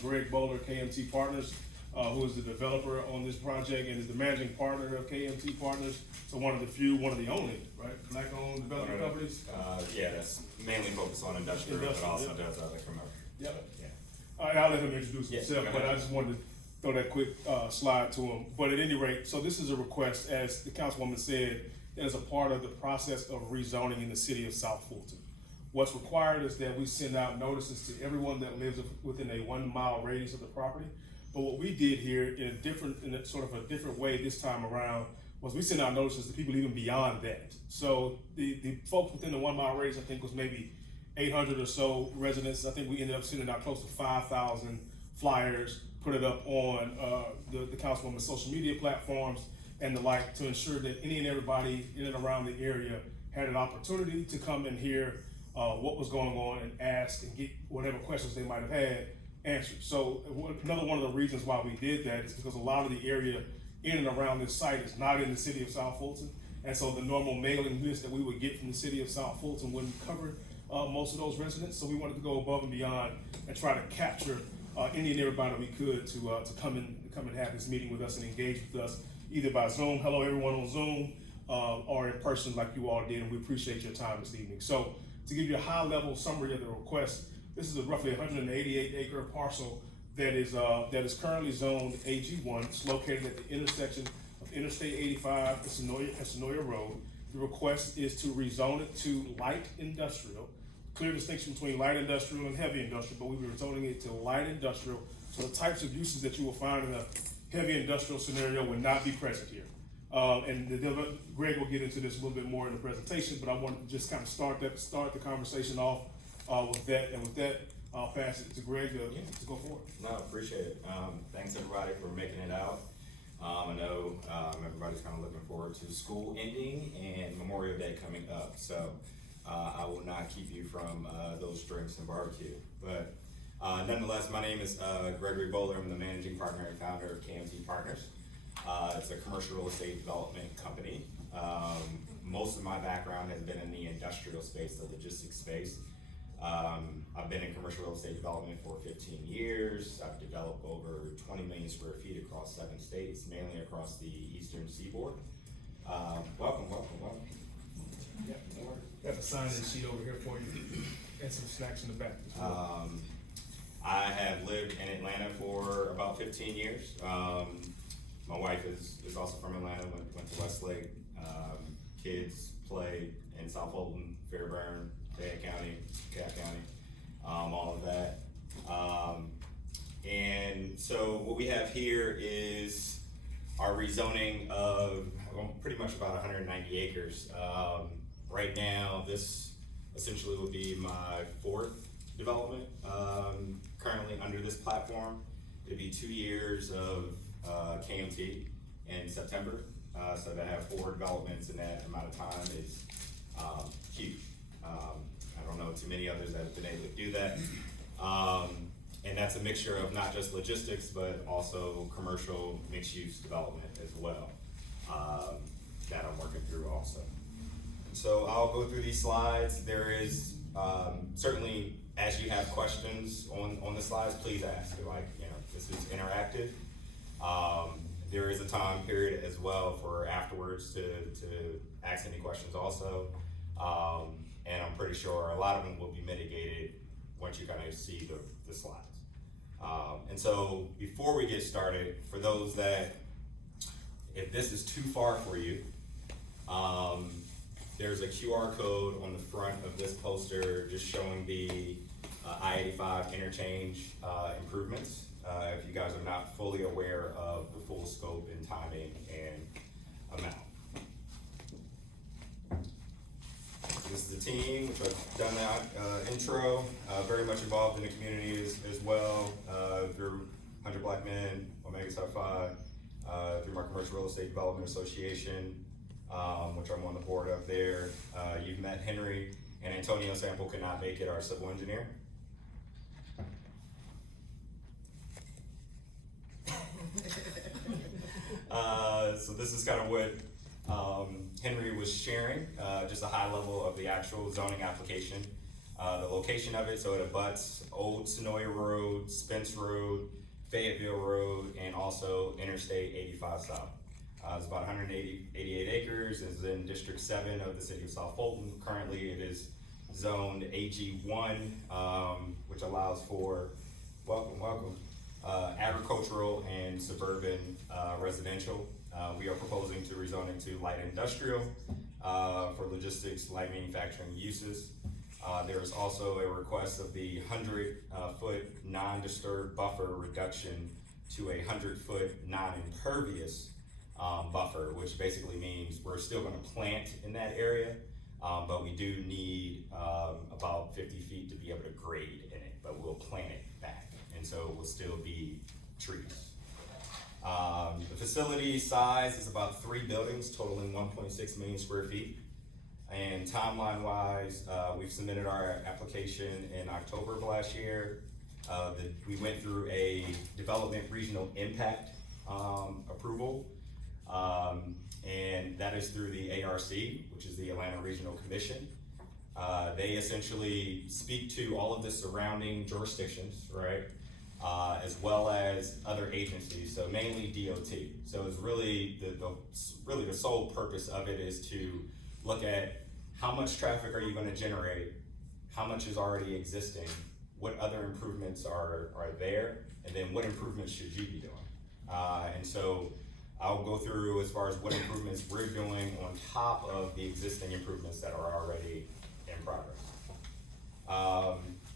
Greg Bowler, KMT Partners, who is the developer on this project and is the managing partner of KMT Partners. So one of the few, one of the only, right, black-owned development companies. Yeah, that's mainly focused on industrial, but also does other commercial. Yep. Yeah. All right, I'll let him introduce Yes, himself, go but ahead. I just wanted to throw that quick slide to him. But at any rate, so this is a request, as the councilwoman said, as a part of the process of rezoning in the city of South Fulton. What's required is that we send out notices to everyone that lives within a 1 mile radius of the property. But what we did here in a sort of a different way this time around was we sent out notices to people even beyond that. So the folks within the 1 mile radius, I think was maybe 800 or so residents. I think we ended up sending out close to 5,000 flyers, put it up on the councilwoman's social media platforms and the like to ensure that any and everybody in and around the area had an opportunity to come and hear what was going on and ask and get whatever questions they might have had answered. So another one of the reasons why we did that is because a lot of the area in and around this site is not in the city of South Fulton. And so the normal mailing list that we would get from the city of South Fulton wouldn't cover most of those residents. So we wanted to go above and beyond and try to capture any and everybody we could to come and have this meeting with us and engage with us either by Zoom, hello everyone on Zoom, or in person like you all did, and we appreciate your time this evening. So to give you a high level summary of the request, this is a roughly 188 acre parcel that is currently zoned AG1. It's located at the intersection of Interstate 85 and Sonoya Road. The request is to rezone it to light industrial. Clear distinction between light industrial and heavy industrial, but we were zoning it to light industrial. So the types of uses that you will find in a heavy industrial scenario would not be present here. Greg will get into this a little bit more in the presentation, but I wanted to just kind of start the conversation off with that. And with that, I'll pass it to Greg to go forward. No, appreciate it. Thanks everybody for making it out. I know everybody's kind of looking forward to school ending and Memorial Day coming up, so I will not keep you from those drinks and barbecue. But nonetheless, my name is Gregory Bowler. I'm the managing partner and founder of KMT Partners. It's a commercial real estate development company. Most of my background has been in the industrial space, the logistics space. I've been in commercial real estate development for 15 years. I've developed over 20 million square feet across 7 states, mainly across the eastern seaboard. Welcome. Yeah, got the sign-in sheet over here for you and some snacks in the back. I have lived in Atlanta for about 15 years. My wife is also from Atlanta, went to Westlake. Kids play in South Fulton, Fairburn, Fayette County, Cobb County, all of that. And so what we have here is our rezoning of pretty much about 190 acres. Right now, this essentially would be my 4th development currently under this platform. It'd be 2 years of KMT in September. So to have 4 developments in that amount of time is huge. I don't know too many others that have been able to do that. And that's a mixture of not just logistics, but also commercial mixed-use development as well, that I'm working through also. So I'll go through these slides. There is certainly, as you have questions on the slides, please ask. This is interactive. There is a time period as well for afterwards to ask any questions also. And I'm pretty sure a lot of them will be mitigated once you kind of see the slides. And so before we get started, for those that, if this is too far for you, there's a QR code on the front of this poster just showing the I-85 interchange improvements. If you guys are not fully aware of the full scope and timing and amount. This is the team, which I've done that intro, very much involved in the community as well, through 100 Black Men, Omega Psi Phi, through my Commercial Real Estate Development Association, which I'm on the board of there. You've met Henry, and Antonio Sample could not make it, our civil engineer. So this is kind of what Henry was sharing, just a high level of the actual zoning application. The location of it, so it abuts Old Sonoya Road, Spence Road, Fayetteville Road, and also Interstate 85 South. It's about 188 acres. It's in District 7 of the city of South Fulton. Currently, it is zoned AG1, which allows for, welcome, agricultural and suburban residential. We are proposing to rezone it to light industrial for logistics, light manufacturing uses. There is also a request of the 100-foot non-disturbed buffer reduction to a 100-foot non-impervious buffer, which basically means we're still gonna plant in that area, but we do need about 50 feet to be able to grade in it, but we'll plant it back, and so it will still be trees. The facility size is about 3 buildings totaling 1.6 million square feet. And timeline wise, we've submitted our application in October of last year. We went through a development regional impact approval, and that is through the ARC, which is the Atlanta Regional Commission. They essentially speak to all of the surrounding jurisdictions, right? As well as other agencies, so mainly DOT. So it's really the sole purpose of it is to look at how much traffic are you going to generate, how much is already existing, what other improvements are there, and then what improvements should you be doing. And so I'll go through as far as what improvements we're doing on top of the existing improvements that are already in progress.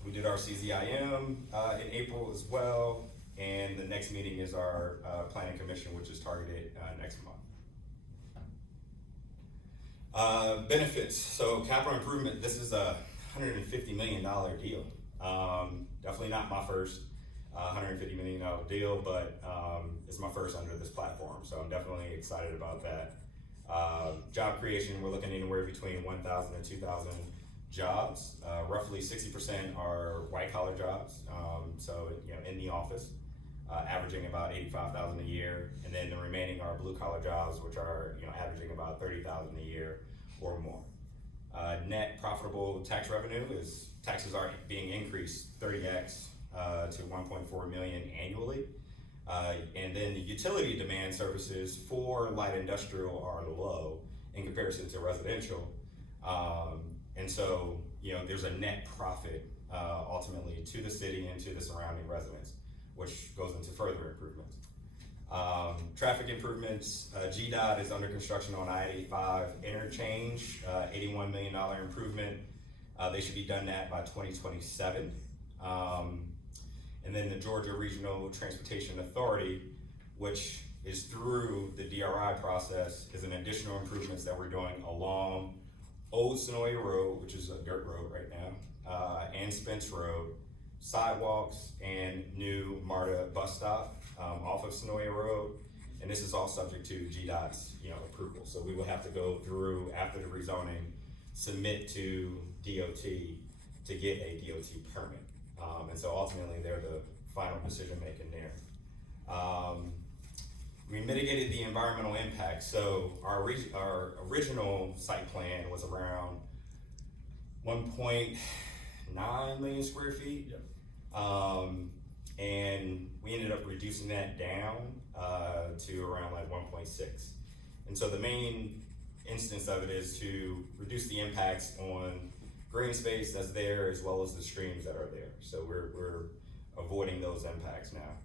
We did our CZIM in April as well, and the next meeting is our planning commission, which is targeted next month. Benefits, so capital improvement, this is a $150 million deal. Definitely not my first $150 million deal, but it's my first under this platform, so I'm definitely excited about that. Job creation, we're looking anywhere between 1,000 and 2,000 jobs. Roughly 60% are white collar jobs, so in the office, averaging about 85,000 a year, and then the remaining are blue collar jobs, which are averaging about 30,000 a year or more. Net profitable tax revenue is taxes are being increased 30x to 1.4 million annually, and then the utility demand services for light industrial are low in comparison to residential. And so, there's a net profit ultimately to the city and to the surrounding residents, which goes into further improvements. Traffic improvements, GDOT is under construction on I-85 interchange, $81 million improvement. They should be done that by 2027. And then the Georgia Regional Transportation Authority, which is through the DRI process, is an additional improvements that we're doing along Old Sonoya Road, which is a dirt road right now, and Spence Road, sidewalks, and new MARTA bus stop off of Sonoya Road. And this is all subject to GDOT's approval. So we will have to go through, after the rezoning, submit to DOT to get a DOT permit. And so ultimately they're the final decision making there. We mitigated the environmental impact. So our original site plan was around 1.9 million square feet. Yep. And we ended up reducing that down to around like 1.6. And so the main instance of it is to reduce the impacts on green space that's there as well as the streams that are there. So we're avoiding those impacts now.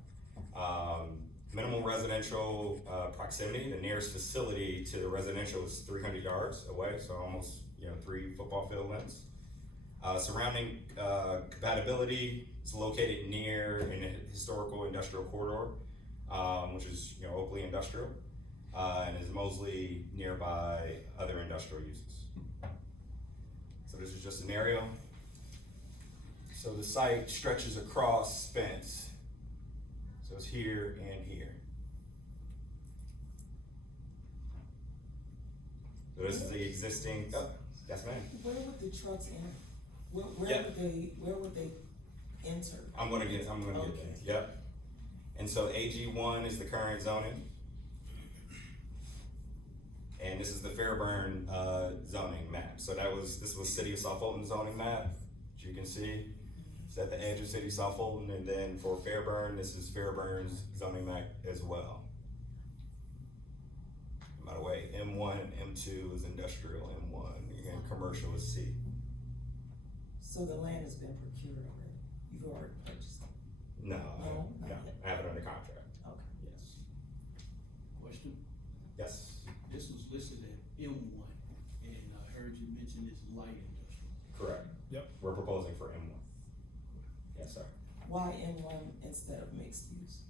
Minimal residential proximity. The nearest facility to the residential is 300 yards away, so almost 3 football field lengths. Surrounding compatibility, it's located near an historical industrial corridor, which is Oakley Industrial, and is mostly nearby other industrial uses. So this is just an aerial. So the site stretches across Spence. So it's here and here. So this is the existing. Oh, yes, ma'am. Where would the trucks enter? Where would they enter? I'm gonna get there. Yep. And so AG1 is the current zoning. And this is the Fairburn zoning map. So this was City of South Fulton zoning map, As you can see, it's at the edge of City South Fulton, and then for Fairburn, this is Fairburn's zoning map as well. By the way, M1 and M2 is industrial M1, again, commercial is C. So the land has been procured already, you've already purchased it? No, No, not no, yet. I have it under contract, Okay. yes. Question, Yes, this was listed at M1, and I heard you mention it's light industrial. correct. Yep. We're proposing for M1. Yes, sir. Why M1 instead of mixed use?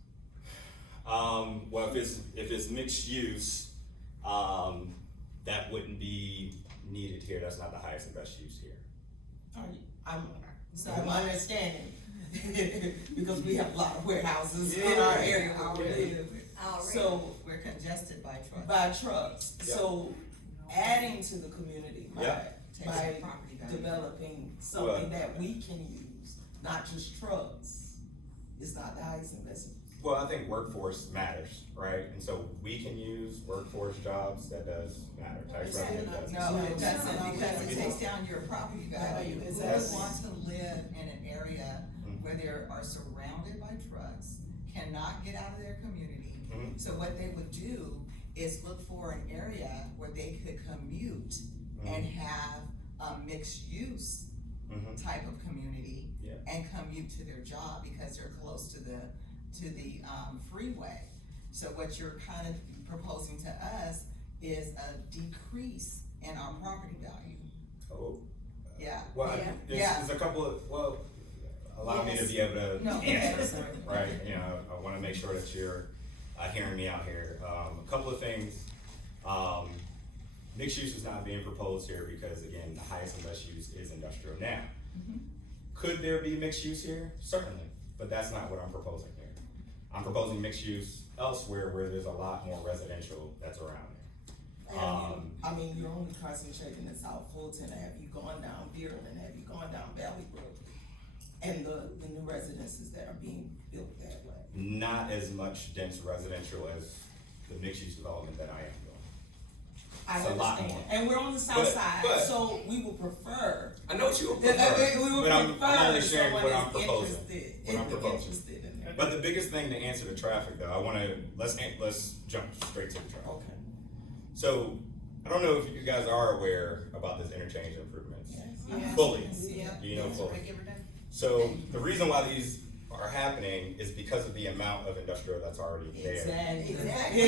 Well, if it's mixed use, that wouldn't be needed here, that's not the highest and best use here. So I'm understanding, because we have a lot of warehouses in our area where we live. So, We're congested by trucks. by trucks, Yeah. so adding to the community Yeah. by Property value. developing something that we can use, not just trucks, is not the highest and best. Well, I think workforce matters, right? And so we can use workforce jobs, that does matter, tax revenue does. No, it doesn't, No, because it no. takes down your property value. Value, Who exactly. would want to live in an area Mhm. where they are surrounded by trucks, cannot get out of their community? Mhm. So what they would do is look for an area where they could commute and have a mixed use Mhm. type of community. Yeah. And commute to their job because they're close to the freeway. So what you're kind of proposing to us is a decrease in our property value. Oh. Yeah. Well, Yeah. there's a couple of, well, allow me to be able to No. answer, right? You know, I wanna make sure that you're hearing me out here. A couple of things, mixed use is not being proposed here because again, the highest and best use is industrial. Now, could there be mixed use here? Certainly, but that's not what I'm proposing here. I'm proposing mixed use elsewhere where there's a lot more residential that's around there. I mean, you're only concentrating in South Fulton, have you gone down Dearland, have you gone down Valley Brook? And the new residences that are being built that way. Not as much dense residential as the mixed use development that I am doing. I It's a lot understand, more. and we're on the south But- side, but- so we would prefer. I know what you would We prefer, would but I'm prefer only sharing someone what I'm is proposing. interested, What I'm proposing. interested in that. But the biggest thing to answer the traffic though, I wanna, let's jump straight to the traffic. Okay. So, I don't know if you guys are aware about this interchange improvements. Yes. Fully. Yeah. Do you know fully? Regular day. So, the reason why these are happening is because of the amount of industrial that's already there. Exactly.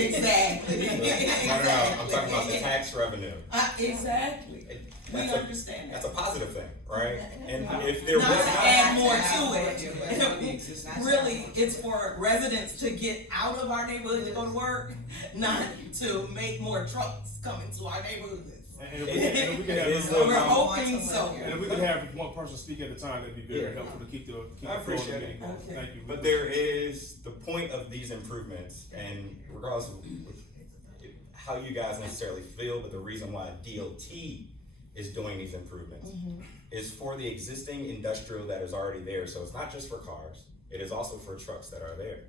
Exactly. Exactly. No, I'm talking about the tax revenue. Exactly, we That's a- understand That's a that. positive thing, right? And if there was Not to not. add more Not to to it, add more. really, it's for residents to get out of our neighborhood to go to work, not to make more trucks come into our neighborhoods. And if we can It is have, a- We're hoping so. and if we can have one person speak at a time, that'd be very Yeah. helpful to keep the I flow of the appreciate it. meeting going. Okay. Thank you. But there is the point of these improvements, and regardless of how you guys necessarily feel, but the reason why DOT is doing these improvements is for the existing industrial that is already there. So it's not just for cars, it is also for trucks that are there.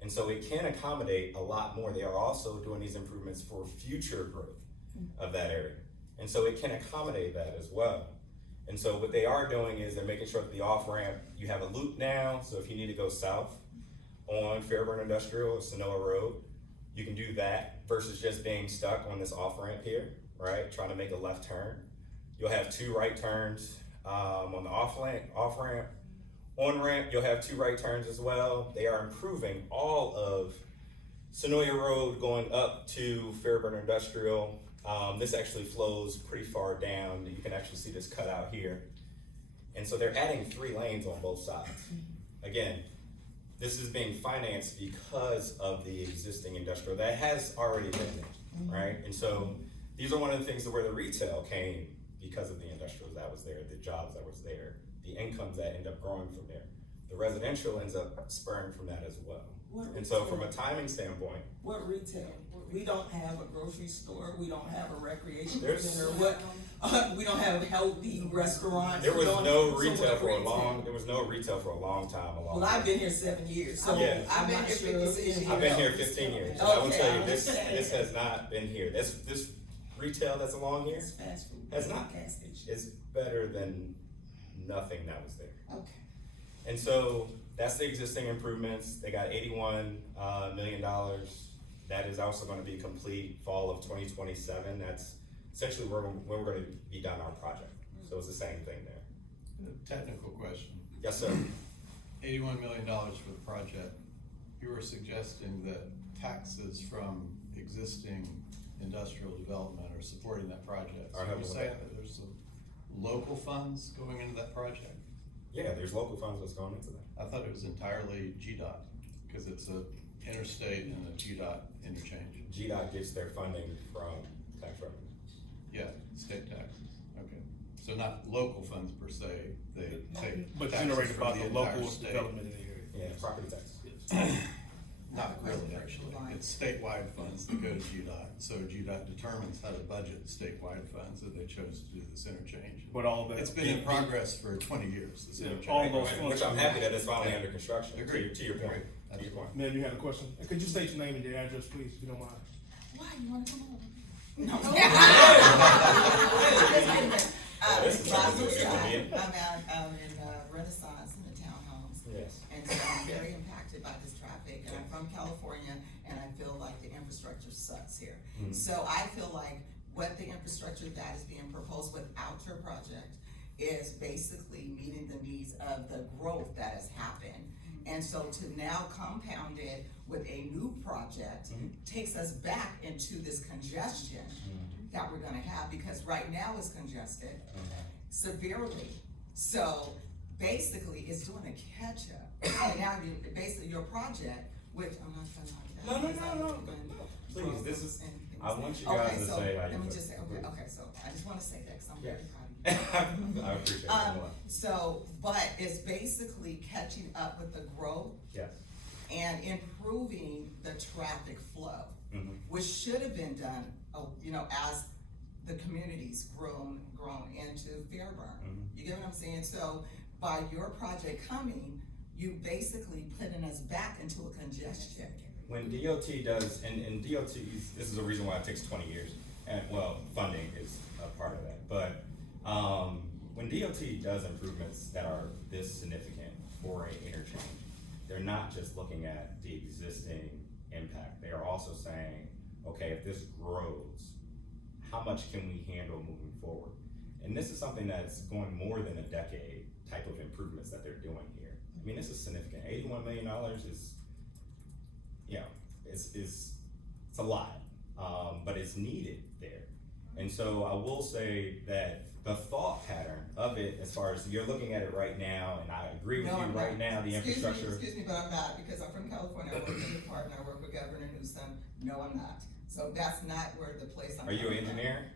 And so it can accommodate a lot more. They are also doing these improvements for future growth of that area. And so it can accommodate that as well. And so what they are doing is they're making sure that the off-ramp, you have a loop now, so if you need to go south on Fairburn Industrial or Sonoa Road, you can do that versus just being stuck on this off-ramp here, right? Trying to make a left turn. You'll have 2 right turns on the off-ramp. On-ramp, you'll have 2 right turns as well. They are improving all of Sonoya Road going up to Fairburn Industrial. This actually flows pretty far down. You can actually see this cut out here. And so they're adding 3 lanes on both sides. Again, this is being financed because of the existing industrial that has already been there, right? And so these are one of the things that where the retail came because of the industrials that was there, the jobs that was there, the incomes that end up growing from there. The residential ends up spurring from that as well. And so from a timing standpoint, What retail? We don't have a grocery store, we don't have a recreation There's- center, we don't have healthy restaurants. there we was don't- no so retail what for a retail? long, there was no retail for a long time along. Well, I've been here 7 years, so Yeah. I'm I've been not here sure. 56 years. I've been here 15 years, and I will Okay, tell I you, this understand. has not been here. This retail that's along here It's fast food. Has not. Gas station. is better than nothing that was there. Okay. And so that's the existing improvements. They got $81 million. That is also gonna be complete fall of 2027. That's essentially when we're gonna be done our project. So it's the same thing there. Technical question. Yes, sir. $81 million for the project. You were suggesting that taxes from existing industrial development are supporting that project. So Are you're helping with saying that. that there's some local funds going into that project? Yeah, there's local funds that's going into that. I thought it was entirely GDOT, because it's a interstate and a GDOT interchange. GDOT gets their funding from tax revenue. Yeah, state taxes, okay. So not local funds per se, they take But taxes generated from by the entire local state. development in the area. Yeah, property taxes. Not I have a really, question for actually. Ryan. It's statewide funds that go to GDOT. So GDOT determines how to budget statewide funds that they chose to do this interchange. But all that. It's been in progress for 20 years, this Yeah, interchange. all those funds. Which I'm happy that it's finally under construction. Agreed. To your point. Agreed. To your point. Ma'am, you had a question? And could you state your name and your address, please, if you don't mind? Why, you wanna come over? No. this is Roslyn good Scott. for me. I'm in Renaissance in the townhomes. Yes. And so I'm very impacted by this traffic, and I'm from California, and I feel like the infrastructure sucks here. Mhm. So I feel like what the infrastructure that is being proposed without your project is basically meeting the needs of the growth that has happened. And so to now compound it with a new project takes us back into this congestion that we're gonna have, because right now it's congested severely. So basically, it's doing a catch-up. And now you, basically your project, which I'm not trying to knock it down. No. because I'm gonna- Please, this is- and things. I want you guys Okay, to so say how you let me feel. just say, okay, so I just wanna say that, cause I'm very Yes. proud of you. I appreciate that a lot. So, but it's basically catching up with the growth Yes. and improving the traffic flow, Mhm. which should have been done, as the community's grown into Fairburn. Mhm. You get what I'm saying? So by your project coming, you basically putting us back into a congestion. When DOT does, and DOT's, this is a reason why it takes 20 years, and well, funding is a part of that, but, when DOT does improvements that are this significant for an interchange, they're not just looking at the existing impact, they are also saying, okay, if this grows, how much can we handle moving forward? And this is something that's going more than a decade type of improvements that they're doing here. I mean, this is significant. $81 million is, it's a lot, but it's needed there. And so I will say that the thought pattern of it, as far as you're looking at it right now, and I agree with No, you I'm right not. now, the infrastructure. Excuse me, but I'm not, because I'm from California, I work in the department, I work with Governor Newsom, no, I'm not. So that's not where the place I'm. Are you an coming from. engineer?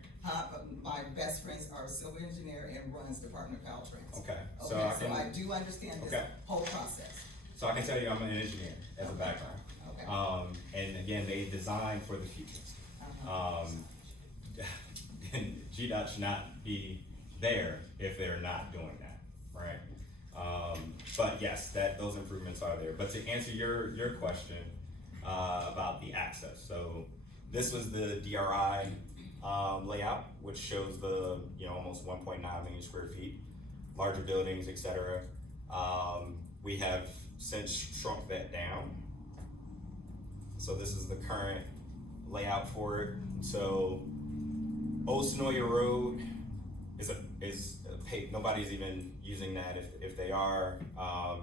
My best friends are a civil engineer and runs Department of Caltrans. Okay, so Okay, I so I can, do understand this Okay. whole process. so I can tell you I'm an engineer as a background. Okay. And again, they design for the future. Uh-huh. And GDOT should not be there if they're not doing that, right? But yes, those improvements are there. But to answer your question, about the access, so this was the DRI, layout, which shows the, almost 1.9 million square feet, larger buildings, et cetera. We have since shrunk that down. So this is the current layout for it. So Old Sonoya Road is paved. Nobody's even using that. If they are, I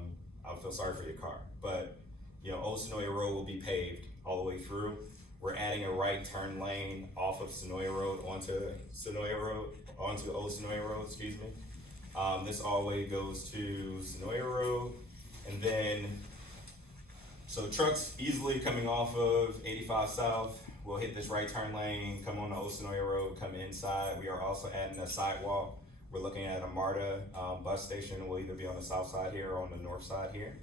feel sorry for your car. But Old Sonoya Road will be paved all the way through. We're adding a right turn lane off of Sonoya Road onto Old Sonoya Road, excuse me. This all the way goes to Sonoya Road, and then so trucks easily coming off of 85 South will hit this right turn lane, come on the Old Sonoya Road, come inside. We are also adding a sidewalk. We're looking at a MARTA bus station. Will either be on the south side here or on the north side here.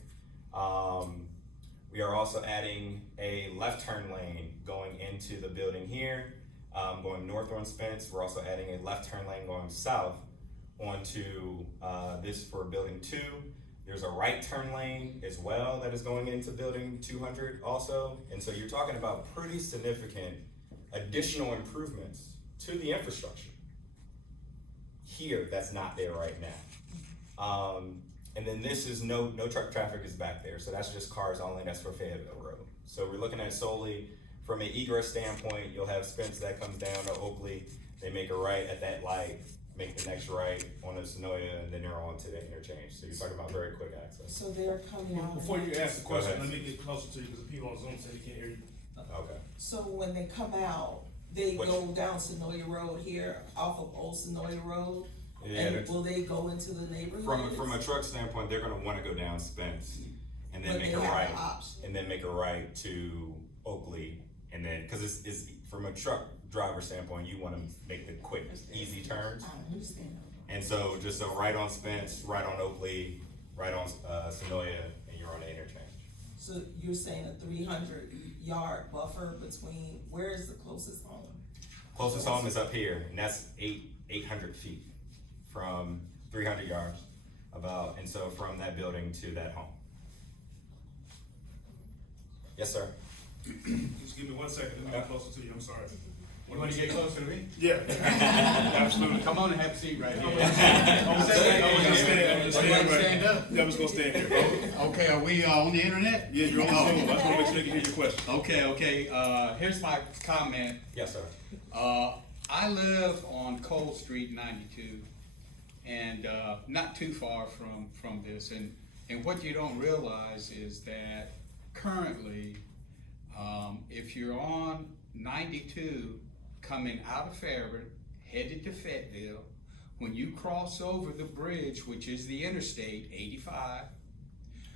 We are also adding a left turn lane going into the building here, going north on Spence. We're also adding a left turn lane going south onto this for building 2. There's a right turn lane as well that is going into building 200 also. And so you're talking about pretty significant additional improvements to the infrastructure here that's not there right now. And then this is no truck traffic is back there, so that's just cars only, that's for Fayetteville Road. So we're looking at solely from an egress standpoint. You'll have Spence that comes down to Oakley, they make a right at that light, make the next right on the Sonoya, and then they're on to the interchange. So you're talking about very quick access. So they're coming out. Before you ask the Go question, ahead. let me get closer to you, because the people on Zoom say they can't hear you. Okay. So when they come out, they Which- go down Sonoya Road here, off of Old Sonoya Road? Yeah, And that's- will they go into the neighborhood? From a truck standpoint, they're gonna wanna go down Spence and then But make they a have right, the option. and then make a right to Oakley, and then, cause it's from a truck driver standpoint, you wanna make the quick, easy turns. I understand. And so just a right on Spence, right on Oakley, right on, Sonoya, and you're on the interchange. So you're saying a 300-yard buffer between, where is the closest home? Closest home is up here, and that's 800 feet from 300 yards about, and so from that building to that home. Yes, sir. Just give me 1 second, let me get closer to you, I'm sorry. You wanna get closer to me? Yeah, absolutely. Come on and have a seat right here. I'm gonna stand I'm gonna right stand up. Yeah, I'm just gonna stand here. Okay, are we on the internet? Yeah, you're on Zoom, I just wanna make sure they can hear your question. Okay, here's my comment. Yes, sir. I live on Cole Street 92, and not too far from this. And what you don't realize is that currently, if you're on 92 coming out of Fairburn, headed to Fayetteville, when you cross over the bridge, which is the Interstate 85,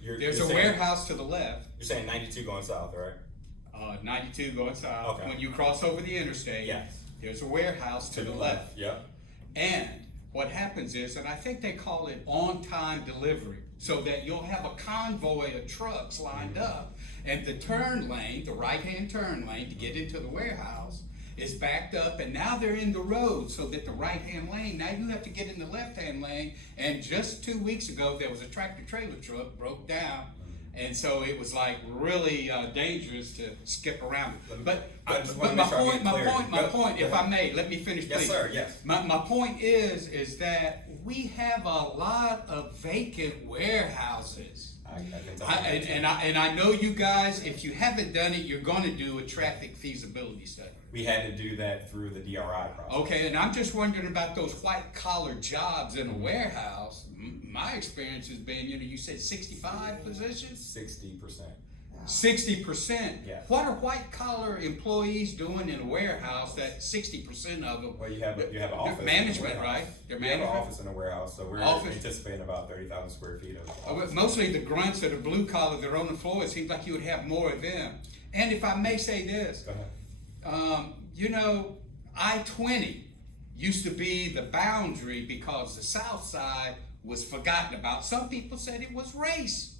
there's a warehouse to the left. You're saying 92 going south, right? 92 going south. Okay. When you cross over the interstate, Yes. there's a warehouse to the left. Yep. And what happens is, and I think they call it on-time delivery, so that you'll have a convoy of trucks lined up, and the turn lane, the right-hand turn lane to get into the warehouse is backed up, and now they're in the road, so that the right-hand lane, now you have to get in the left-hand lane, and just 2 weeks ago, there was a tractor-trailer truck broke down, and so it was like really dangerous to skip around. But I just but wanna my make sure I point, get my clear. point, my Go- point, go if ahead. I may, let me finish, please. Yes, sir, yes. My point is that we have a lot of vacant warehouses. I can tell you that too. And I know you guys, if you haven't done it, you're gonna do a traffic feasibility study. We had to do that through the DRI process. Okay, and I'm just wondering about those white collar jobs in a warehouse. My experience has been, you said 65 positions? 60%. 60%. Yeah. What are white collar employees doing in a warehouse that 60% of them? Well, you have an office. in Management, a warehouse. right? They're We have an management. office in a warehouse, so we're Office. anticipating about 30,000 square feet of. Mostly the grunts that are blue collar, they're on the floor. It seems like you would have more of them. And if I may say this, Go ahead. I-20 used to be the boundary because the south side was forgotten about. Some people said it was race.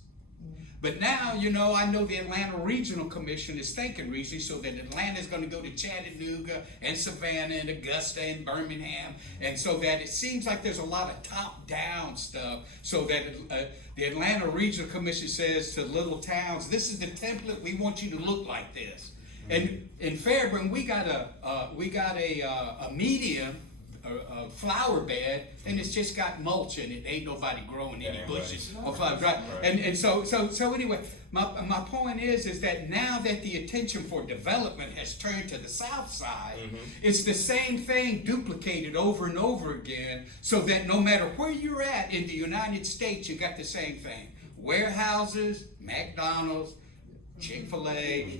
But now, I know the Atlanta Regional Commission is thinking regionally, so that Atlanta's gonna go to Chattanooga and Savannah and Augusta and Birmingham. And so that it seems like there's a lot of top-down stuff, so that the Atlanta Regional Commission says to little towns, this is the template, we want you to look like this. And in Fairburn, we got a medium, a flower bed, and it's just got mulch in it. Ain't nobody growing any Yeah, bushes right. or flowers, right? Right. And so anyway, my point is that now that the attention for development has turned to the south side, it's the same thing duplicated over and over again, so that no matter where you're at in the United States, you got the same thing. Warehouses, McDonald's, Chick-fil-A,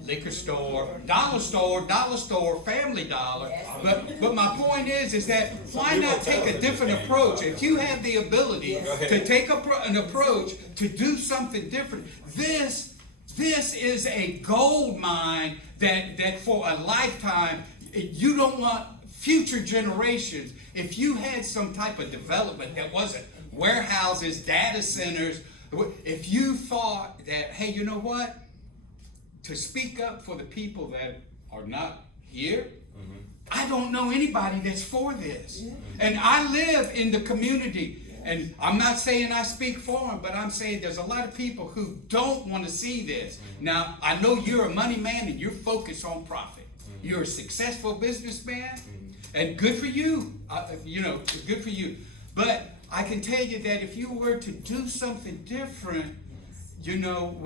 liquor store, dollar store, Family Dollar. But my point is that why not take a different approach? If you have the ability to take an approach to do something different, this is a gold mine that for a lifetime, you don't want future generations. If you had some type of development that wasn't warehouses, data centers, if you thought that, hey, you know what? To speak up for the people that are not here, I don't know anybody that's for this. And I live in the community. And I'm not saying I speak for them, but I'm saying there's a lot of people who don't want to see this. Now, I know you're a money man and you're focused on profit. You're a successful businessman, and good for you. Good for you. But I can tell you that if you were to do something different, you know,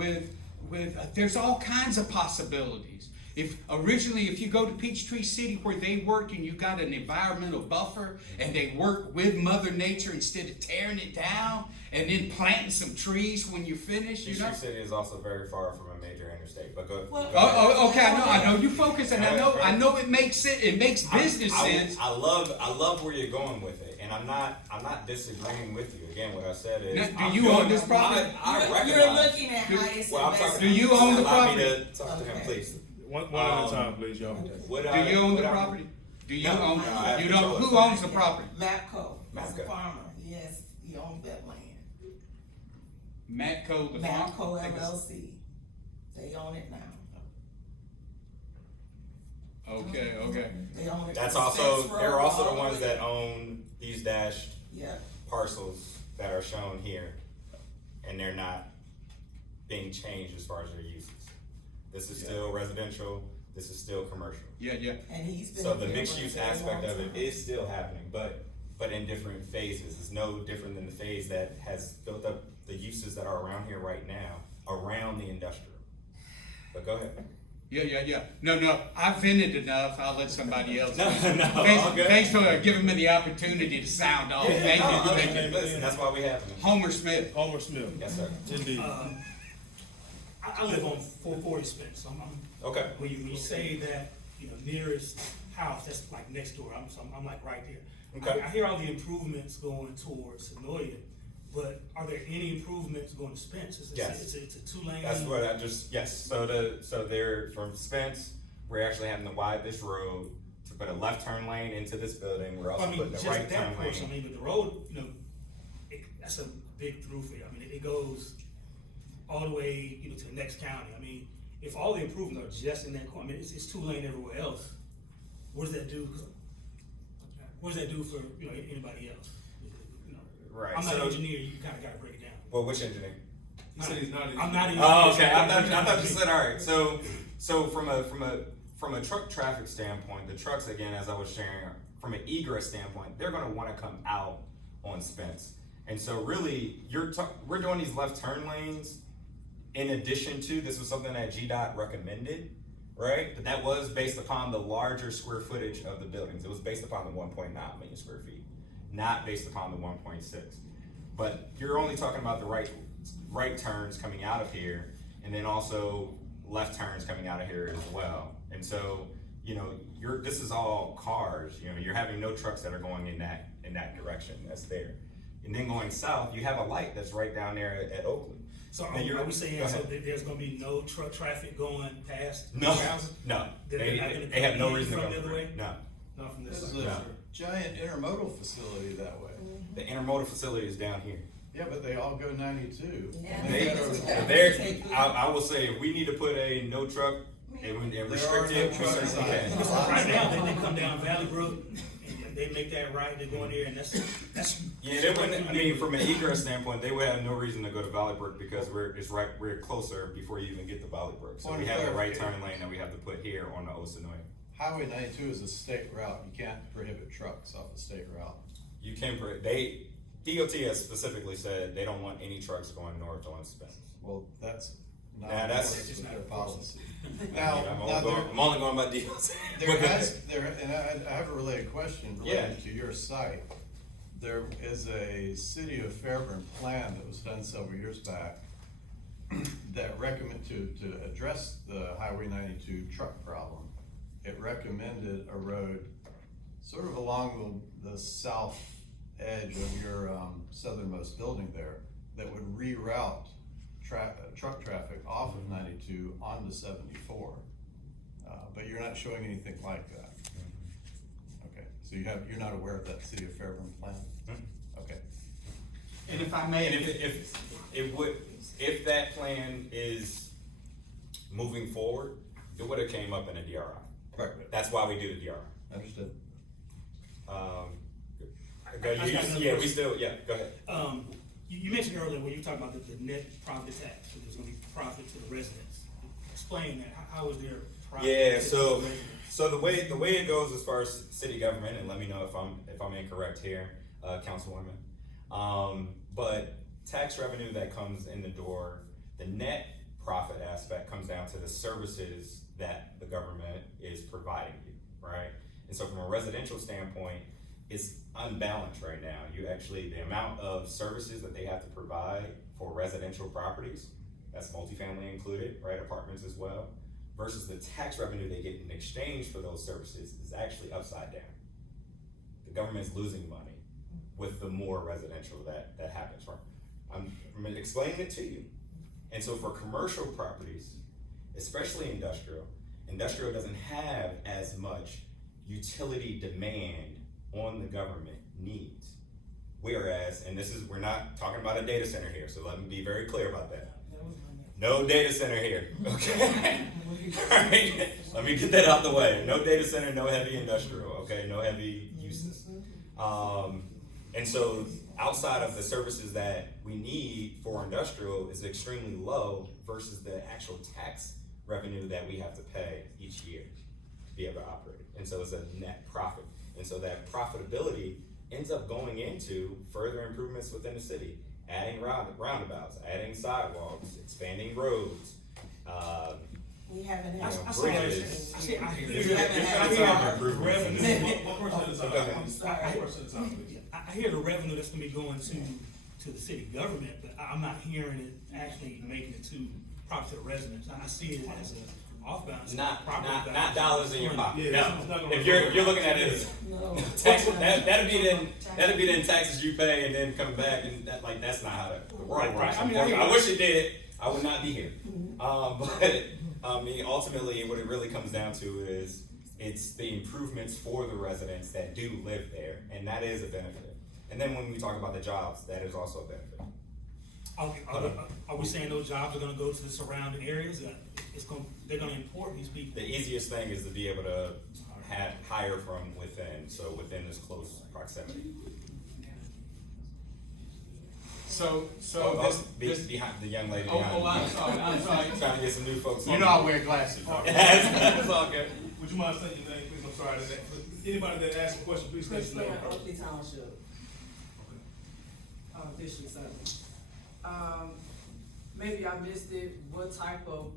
there's all kinds of possibilities. If you go to Peachtree City where they work and you got an environmental buffer and they work with Mother Nature instead of tearing it down and then planting some trees when you finish, you know. Peachtree City is also very far from a major interstate, but go. Well- go ahead. Okay, I know you focus, and I know it makes sense. It makes business sense. I love where you're going with it, and I'm not disagreeing with you. Again, what I said is. Now, do you own this property? I recognize. You're looking at highest Well, I'm talking. investment. Do you own the Allow me property? to talk to him, Okay. please. One at a time, please, y'all. Would Do I- you own would the I- property? Do you No, own? no, I have You control don't. of Who it. owns the property? Mapco, as a Mapco. farmer, yes, he owns that land. Matco, the farm. Mapco LLC, they own it now. Okay. They own it. That's from also. Spence They're Road also all the ones way- that own these dashed Yeah, parcels that are shown here, and they're not being changed as far as their uses. This is still residential. This is still commercial. Yeah. and he's been. So the there mixed for a use very aspect long of it time. is still happening, but in different phases. It's no different than the phase that has built up the uses that are around here right now, around the industrial. But go ahead. Yeah. No, I've vented enough. I'll let somebody else. No, Thanks, all good. thanks for giving me the opportunity to sound off. Thank you. Listen, that's why we have them. Homer Smith. Homer Smith. Yes, sir. Indeed. I live on 440 Spence, so Okay. when you say that, nearest house, that's like next door, I'm like right there. Okay. I hear all the improvements going towards Sonoya, but are there any improvements going to Spence? Yes. It's a two-lane. That's what I just, yes, so they're from Spence, we're actually having to widen this road to put a left turn lane into this building, we're also I mean, putting a just right that turn portion, lane. but the road, that's a big throughfare. It goes all the way, to the next county. If all the improvements are just in that corner, it's two-lane everywhere else. What does that do? What does that do for, anybody else? Right, I'm not an so, engineer, you kinda gotta break it down. well, which engineer? He said he's not. I'm not an Oh, engineer. okay, I thought you said, all right, so from a truck traffic standpoint, the trucks, again, as I was sharing, from an egress standpoint, they're gonna wanna come out on Spence. And so really, we're doing these left turn lanes in addition to, this was something that GDOT recommended, right? But that was based upon the larger square footage of the buildings. It was based upon the 1.9 million square feet, not based upon the 1.6. But you're only talking about the right turns coming out of here, and then also left turns coming out of here as well. And so, this is all cars. You're having no trucks that are going in that direction. That's there. And then going south, you have a light that's right down there at Oakland. So And you're- are we saying, go so ahead. that there's gonna be no truck traffic going past No, these houses? no, They're not gonna they have come no in reason to from go the other through. way? No, Not from this This is side? a No. giant intermodal facility that way. the intermodal facility is down here. Yeah, but they all go 92. Yeah. I will say, if we need to put a no truck and restrict it, no truck we certainly can. signs. Right now, they come down Valley Brook, and they make that right, they go in there, and that's. Yeah, they wouldn't, from an egress standpoint, they would have no reason to go to Valley Brook because we're closer before you even get to Valley Brook. So Point we of have the right clarification. turn lane that we have to put here on the Osinoya. Highway 92 is a state route. You can't prohibit trucks off a state route. You can, DOT has specifically said they don't want any trucks going north on Spence. Well, that's not Nah, that's- that's their policy. I'm Now, I'm only going by DOT. and I have a related question related to your site. There is a City of Fairburn plan that was done several years back that recommend to address the Highway 92 truck problem. It recommended a road sort of along the south edge of your southernmost building there that would reroute truck traffic off of 92 onto 74. But you're not showing anything like that. Okay, so you're not aware of that City of Fairburn plan? Okay. And if I may, And if that plan is moving forward, it would have came up in a DRI. Right. That's why we do the DRI. Understood. Go ahead. You mentioned earlier when you were talking about the net profit tax, so there's gonna be profit to the residents. Explain that, how is there profit? Yeah, to so the residents? so the way it goes as far as city government, and let me know if I'm incorrect here, Councilwoman. But tax revenue that comes in the door, the net profit aspect comes down to the services that the government is providing you, right? And so from a residential standpoint, it's unbalanced right now. The amount of services that they have to provide for residential properties, that's multifamily included, right, apartments as well, versus the tax revenue they get in exchange for those services is actually upside down. The government's losing money with the more residential that happens, right? I'm explaining it to you. And so for commercial properties, especially industrial doesn't have as much utility demand on the government needs. Whereas, and we're not talking about a data center here, so let me be very clear about that. No data center here, okay? Alright, let me get that out the way. No data center, no heavy industrial, okay? No heavy uses. And so outside of the services that we need for industrial is extremely low versus the actual tax revenue that we have to pay each year to be able to operate. And so it's a net profit. And so that profitability ends up going into further improvements within the city, adding roundabouts, adding sidewalks, expanding roads, We haven't I had. bridges. I hear We haven't had the revenue. revenue. One person at a Go time. ahead. I'm sorry. One person at a time, please. I hear the revenue that's gonna be going to the city government, but I'm not hearing it actually making it to probably to the residents. I see it as a off balance. Not dollars in your pocket. Yeah, No. it's not gonna If you're looking at it as No. tax, that'd be then taxes you pay and then come back and that's not how the world Right, works. I mean, I wish it did. I would not be here. But I mean, ultimately, what it really comes down to is it's the improvements for the residents that do live there, and that is a benefit. And then when we talk about the jobs, that is also a benefit. Are we saying those jobs are gonna go to the surrounding areas? They're gonna import these people? The easiest thing is to be able to hire from within, so within this close proximity. So Behind the young lady Oh, behind. I'm sorry. Trying to get some new folks. You know I wear glasses. It's all good. Would you mind stating your name, please? I'm sorry. Anybody that asks a question, please state Chris your name. Lane, Oakley Township, District 7. Maybe I missed it, what type of,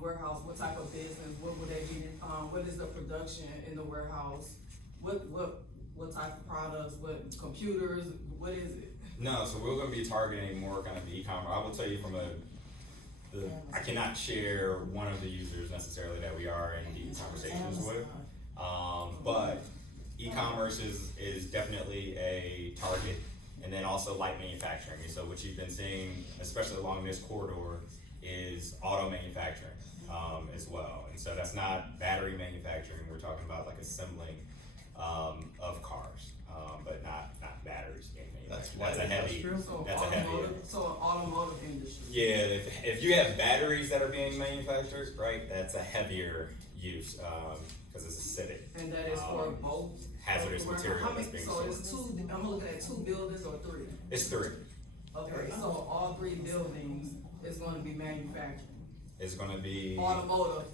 warehouse, what type of business, what would they be, what is the production in the warehouse? What type of products, what computers, what is it? No, so we're gonna be targeting more kind of the e-commerce. I will tell you I cannot share one of the users necessarily that we are in deep conversations with. But e-commerce is definitely a target, and then also light manufacturing. And so what you've been seeing, especially along this corridor, is auto manufacturing as well. And so that's not battery manufacturing. We're talking about like assembling of cars, but not batteries being manufactured. That's a heavy. So That's a heavy. automotive industry. Yeah, if you have batteries that are being manufactured, right, that's a heavier use because it's acidic. And that is for both? Hazardous How material many- that's being So stored. it's two, I'm looking at 2 buildings or 3? It's 3. Okay, so all 3 buildings is gonna be manufacturing, It's gonna be automotive,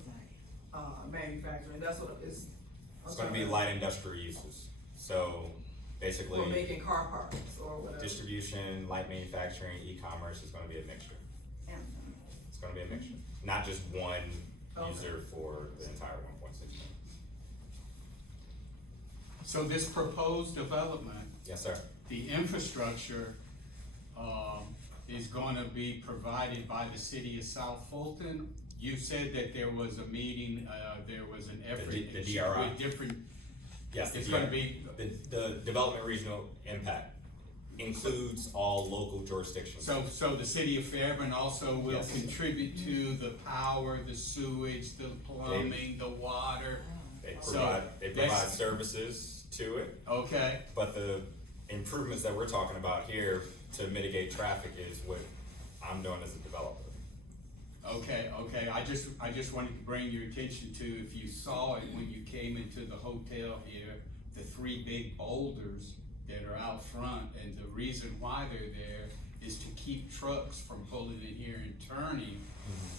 manufacturing, that's what it's. it's gonna be light industrial uses. So For basically, making car parts or whatever. distribution, light manufacturing, e-commerce is gonna be a mixture. It's gonna be a mixture, not just one user for the entire 1.6 million. So this proposed development, Yes, sir. the infrastructure, is gonna be provided by the city of South Fulton. You said that there was a meeting, there was an effort. the DRI. With different, Yes, it's gonna be, the development regional impact includes all local jurisdictions. so the city of Fairburn also will Yes. contribute to the power, the sewage, the plumbing, the water, They So, provide that's- services to it, okay? but the improvements that we're talking about here to mitigate traffic is what I'm doing as a developer. Okay, I just wanted to bring your attention to, if you saw it when you came into the hotel here, the 3 big boulders that are out front, and the reason why they're there is to keep trucks from pulling in here and turning.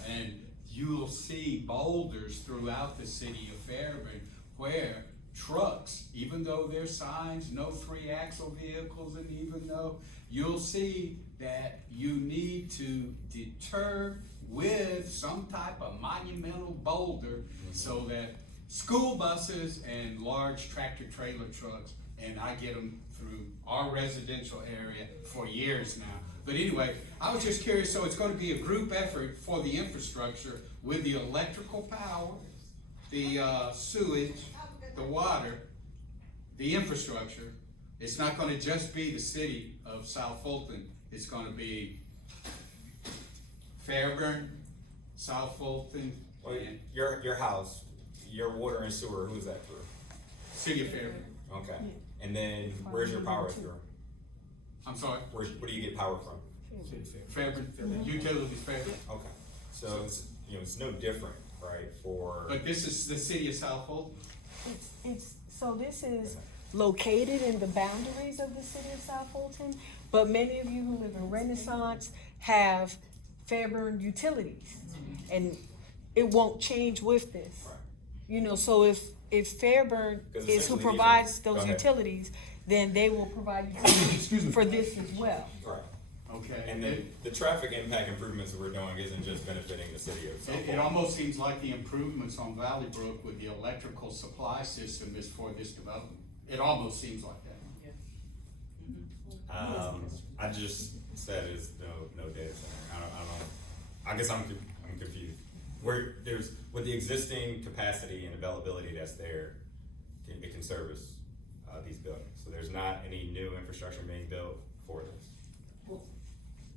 And you'll see boulders throughout the city of Fairburn where trucks, even though there's signs, no 3-axle vehicles, and even though you'll see that you need to deter with some type of monumental boulder so that school buses and large tractor trailer trucks, and I get them through our residential area for years now. But anyway, I was just curious, so it's gonna be a group effort for the infrastructure with the electrical power, the sewage, the water, the infrastructure. It's not gonna just be the city of South Fulton, it's gonna be Fairburn, South Fulton, Well, and your house, your water and sewer, who's that through? City of Fairburn. Okay, and then where's your power through? I'm sorry, Where do you get power from? Fairburn, utilities Fairburn. Okay, so it's, you know, it's no different, right, for, But this is the city of South Fulton. So this is located in the boundaries of the city of South Fulton, but many of you who live in Renaissance have Fairburn utilities, and it won't change with this. Right. You know, so if Fairburn 'Cause is who essentially these provides are- go those ahead. utilities, then they will provide utilities for this as well. right, Okay. and then the traffic impact improvements that we're doing isn't just benefiting the city of South It Fulton. almost seems like the improvements on Valley Brook with the electrical supply system is for this development. It almost seems like that. I just said it's no data center. I guess I'm confused. Where with the existing capacity and availability that's there, it can service these buildings. So there's not any new infrastructure being built for this.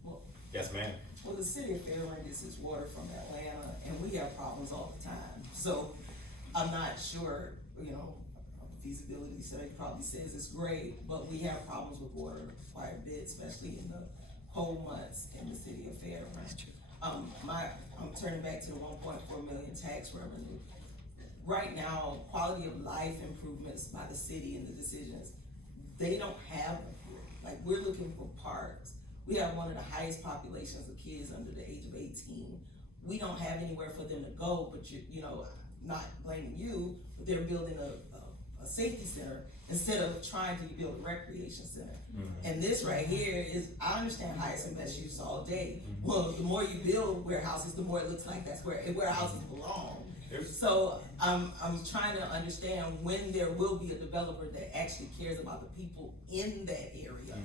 Well, Yes, ma'am. well, the city of Fairburn gets its water from Atlanta, and we have problems all the time. So I'm not sure, you know, feasibility study probably says it's great, but we have problems with water quite a bit, especially in the cold months in the city of Fairburn. I'm turning back to the 1.4 million tax revenue. Right now, quality of life improvements by the city and the decisions, they don't have them here. Like, we're looking for parks. We have one of the highest populations of kids under the age of 18. We don't have anywhere for them to go, but you know, not blaming you, but they're building a safety center instead of trying to build a recreation center. And this right here is, I understand highest and best use all day. Well, the more you build warehouses, the more it looks like that's where warehouses belong. So I'm trying to understand when there will be a developer that actually cares about the people in that area.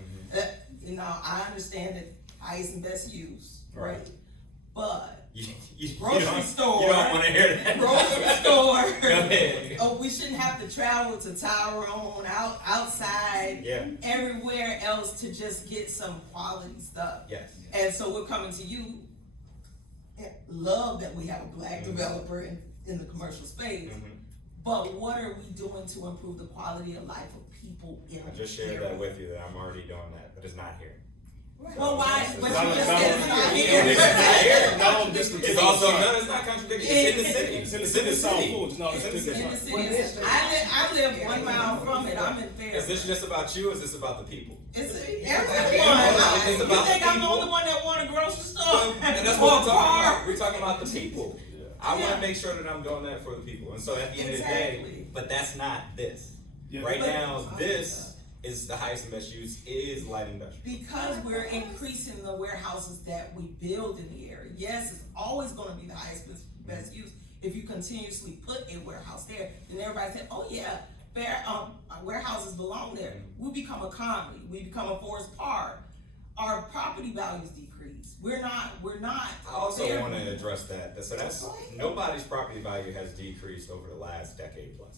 You know, I understand that highest and best use, right? But grocery store. You don't wanna hear that. Grocery store. Go ahead. Oh, we shouldn't have to travel to Tyrone, outside, Yeah. everywhere else to just get some quality stuff. Yes. And so we're coming to you. Love that we have a black developer in the commercial space, but what are we doing to improve the quality of life of people in I just shared that with you that I'm already doing that, but it's not here. Well, why? But you Not- just not- said it's not It's here. not here. No, this is It's also, no, it's not contradictory. It's in the city. It's in the city of South Fulton. No, it's in the In the city. city, I live 1 mile from it. I'm in Is this Fairfield. just about you or is this about the people? It's It's everyone. You about think the I'm the people. only one that want a grocery store? Well, and that's Or what a we're talking car? about. We're talking about the people. I want Yeah. to make sure that I'm doing that for the people. And so at the end of the day, Exactly. but that's not this. Yeah. Right But- now, this is the highest and best use is light industrial. Because we're increasing the warehouses that we build in the area. Yes, it's always gonna be the highest best use. If you continuously put a warehouse there, then everybody said, oh yeah, warehouses belong there. We become a Conley, we become a Forest Park. Our property values decrease. We're not. I also there. want to address that. So that's nobody's property value has decreased over the last decade plus.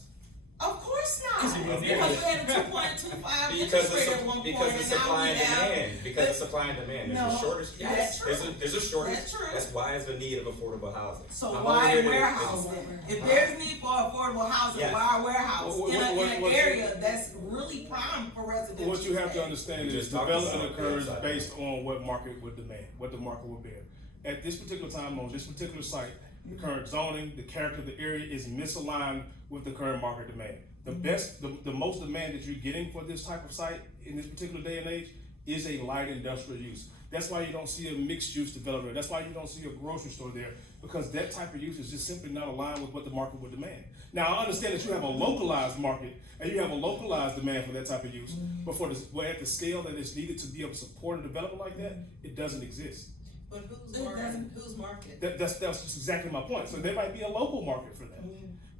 Of course not. Because Because you we were had a 2.25 Because interest of, rate at one point, because of and now supply we and have. demand. Because of supply and demand. There's No, a shortage. Yes, that's true. there's a shortage. That's true. That's why there's a need of affordable housing. So I'm why only here to- warehouse then? If there's need for affordable housing, Yes. why a warehouse What- in an what- area that's really prime for residential? What you have to space? understand We is just talked development about occurs the upside. based on what market would demand, what the market will bear. At this particular time, on this particular site, the current zoning, the character of the area is misaligned with the current market demand. The most demand that you're getting for this type of site in this particular day and age is a light industrial use. That's why you don't see a mixed use development. That's why you don't see a grocery store there, because that type of use is just simply not aligned with what the market would demand. Now, I understand that you have a localized market and you have a localized demand for that type of use, but well, at the scale that is needed to be able to support a development like that, it doesn't exist. But whose market? That's just exactly my point. So there might be a local market for that,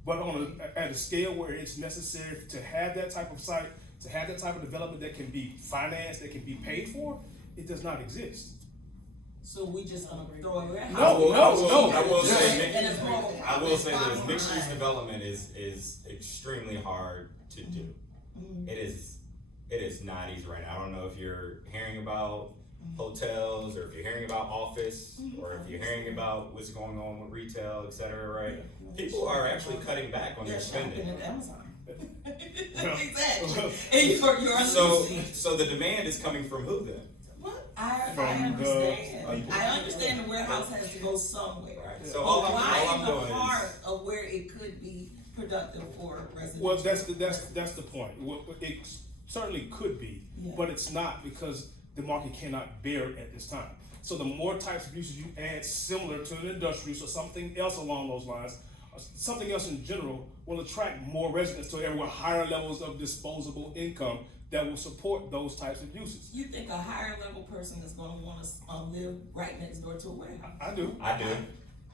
but at a scale where it's necessary to have that type of site, to have that type of development that can be financed, that can be paid for, it does not exist. So we just gonna throw it around? No. I will say, And it's more of a I will say bottom this, mixed use line. development is extremely hard to do. It is not easy right now. I don't know if you're hearing about hotels, or if you're hearing about office, or if you're hearing about what's going on with retail, et cetera, right? People are actually cutting back on They're their shopping spending. at Amazon. Yeah. Exactly. And you're So, losing. so the demand is coming from who then? What? I From understand. I understand the warehouse has to go somewhere. Right. So But all why I'm in doing the is. heart of where it could be productive for residential? Well, that's the point. Well, it certainly could be, Yeah. but it's not, because the market cannot bear it at this time. So the more types of uses you add similar to an industrial or something else along those lines, or something else in general, will attract more residents to everyone, higher levels of disposable income that will support those types of uses. You think a higher level person is gonna wanna live right next door to a warehouse? I do. I do.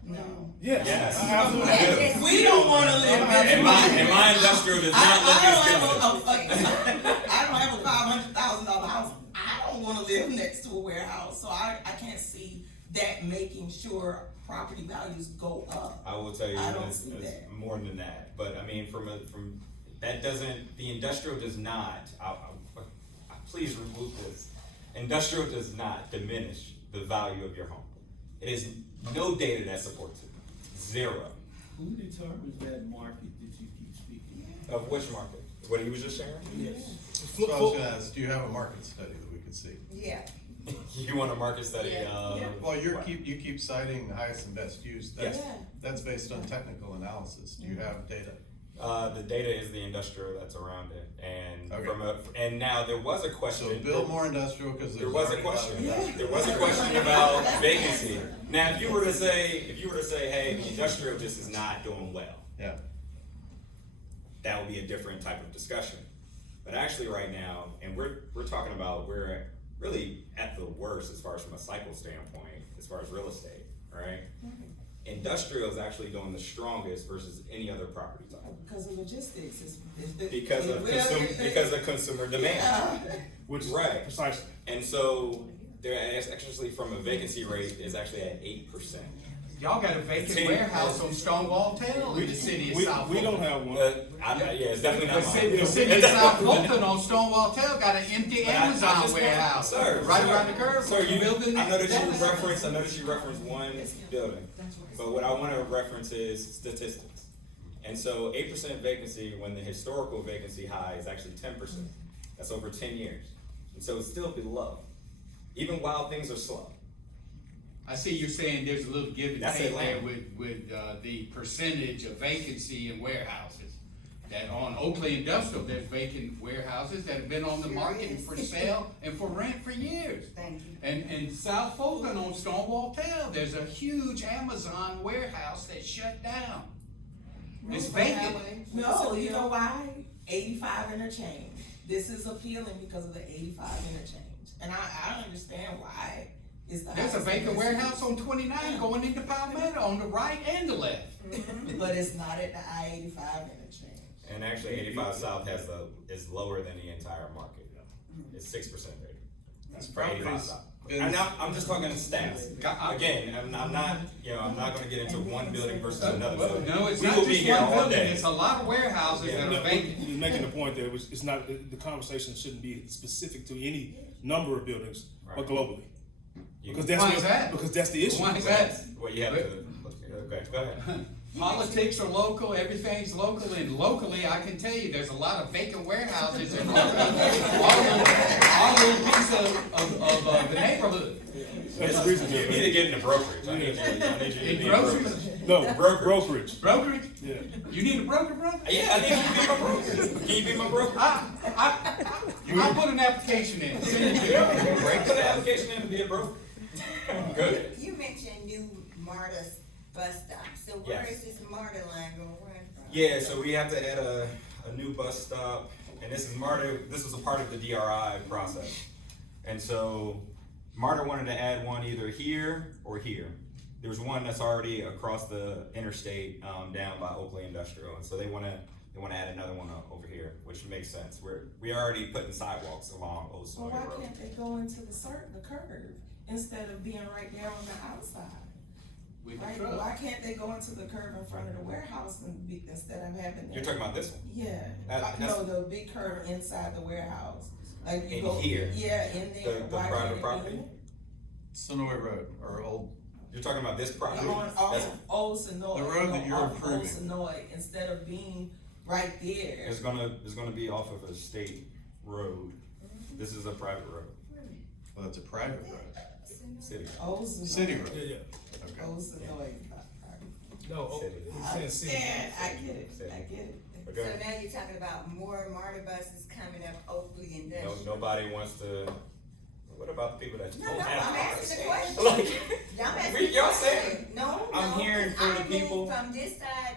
No. Yes. Yes. I absolutely do. We don't wanna live next And door. my industrial does not look as good. I don't have a $500,000 house. I don't wanna live next to a warehouse, so I can't see that making sure property values go up. I will tell you, I don't it's see that. more than that. But I mean, from that doesn't, the industrial does not. Please remove this. Industrial does not diminish the value of your home. It is no data that supports it. Zero. Who determines that market that you keep speaking Of which market? What he was just sharing? Yes. So I was gonna ask, do you have a market study that we could see? Yeah. You want a market study? Well, you keep citing the highest and best use. Yes. That's based on technical analysis. Do you have data? The data is the industrial that's around it, and Okay. and now there was a question. So build more industrial, because There there's was a already a lot of question. industrial. There was a question about vacancy. Now, if you were to say, hey, the industrial just is not doing well, Yeah. that would be a different type of discussion. But actually, right now, and we're talking about we're really at the worst as far as from a cycle standpoint, as far as real estate, right? Industrial is actually doing the strongest versus any other property type Because of logistics, because of consumer demand. Which is Right. precisely. And so there, actually, from a vacancy rate, is actually at 8%. Y'all got a vacant warehouse on Stonewall Tail in the city of South We Fulton. don't have one. It's definitely not mine. The city of South Fulton on Stonewall Tail got an empty But I Amazon just want- warehouse, Sir, right sir, around the curve. Sir, you, building I know that that- I noticed you referenced one building, but what I want to reference is statistics. And so 8% vacancy when the historical vacancy high is actually 10%. That's over 10 years. And so it's still below, even while things are slow. I see you're saying there's a little give and That's take there Atlanta. with the percentage of vacancy in warehouses. That on Oakley Industrial, there's vacant warehouses that have been on the market and for sale and for rent for years. Thank you. And South Fulton on Stonewall Tail, there's a huge Amazon warehouse that shut down. It's vacant. No, you know why? 85 interchange. This is appealing because of the 85 interchange. And I understand why it's the There's a highest vacant and best warehouse on 29 going into Palmetto on the right and the left. use. But it's not at the I-85 interchange. And actually 85 South is lower than the entire market. It's 6% rated for 85 South. And I'm just talking stats. Again, I'm not gonna get into one building versus another building. No, it's We not will be just here one all building, day. it's a lot of warehouses Yeah. that are vacant. You're making the point there, which it's not, the conversation shouldn't be specific to any number of buildings, but globally. Because that's Why is that? Because that's the issue. Why is that? Well, you have to, okay, go ahead. Politics are local, everything's local, and locally, I can tell you, there's a lot of vacant warehouses in all little piece of the neighborhood. That's the reason. You need to get into brokerage. I need you to In be in groceries, brokerage. No, brokerage. Brokerage? Yeah. You need a broker, brother? Yeah, I need you to be my broker. Can you be my broker? I put an application in. Send it to me. Right, put an application in to be a broker. Good. You mentioned new MARTA bus stop, so where Yes. is this MARTA line gonna run from? Yeah, so we have to add a new bus stop, and this is MARTA, this was a part of the DRI process. And so MARTA wanted to add one either here or here. There's one that's already across the interstate, down by Oakley Industrial, and so they wanna add another one over here, which makes sense. We already putting sidewalks along Old Well, Snowy why Road. can't they go into the curve instead of being right there on the outside? With the Right, truck. why can't they go into the curve in front of the warehouse instead of having that? You're talking about this one? Yeah, That- no, the big curve inside the warehouse, like you In go. here? Yeah, in there. The Why private can't it be property? in Sonoy Road, or Old, You're talking about this property? there? On That's- Old Sonoy. The road that no, you're off Old approving. Sonoy, instead of being right there. It's gonna be off of a state road. This is a private road, well, it's a private road, city. Old Sonoy. city road. Yeah, yeah. Okay. Old Sonoy. No, City. he I said city. understand, I get it, I get it. Okay. So now you're talking about more MARTA buses coming up Oakley No, Industrial. nobody wants to. What about the people that No, don't no, have I'm cars? asking the question. Like, Y'all asking we- the y'all question. saying- No, I'm no, hearing 'cause for the I people- moved from this side,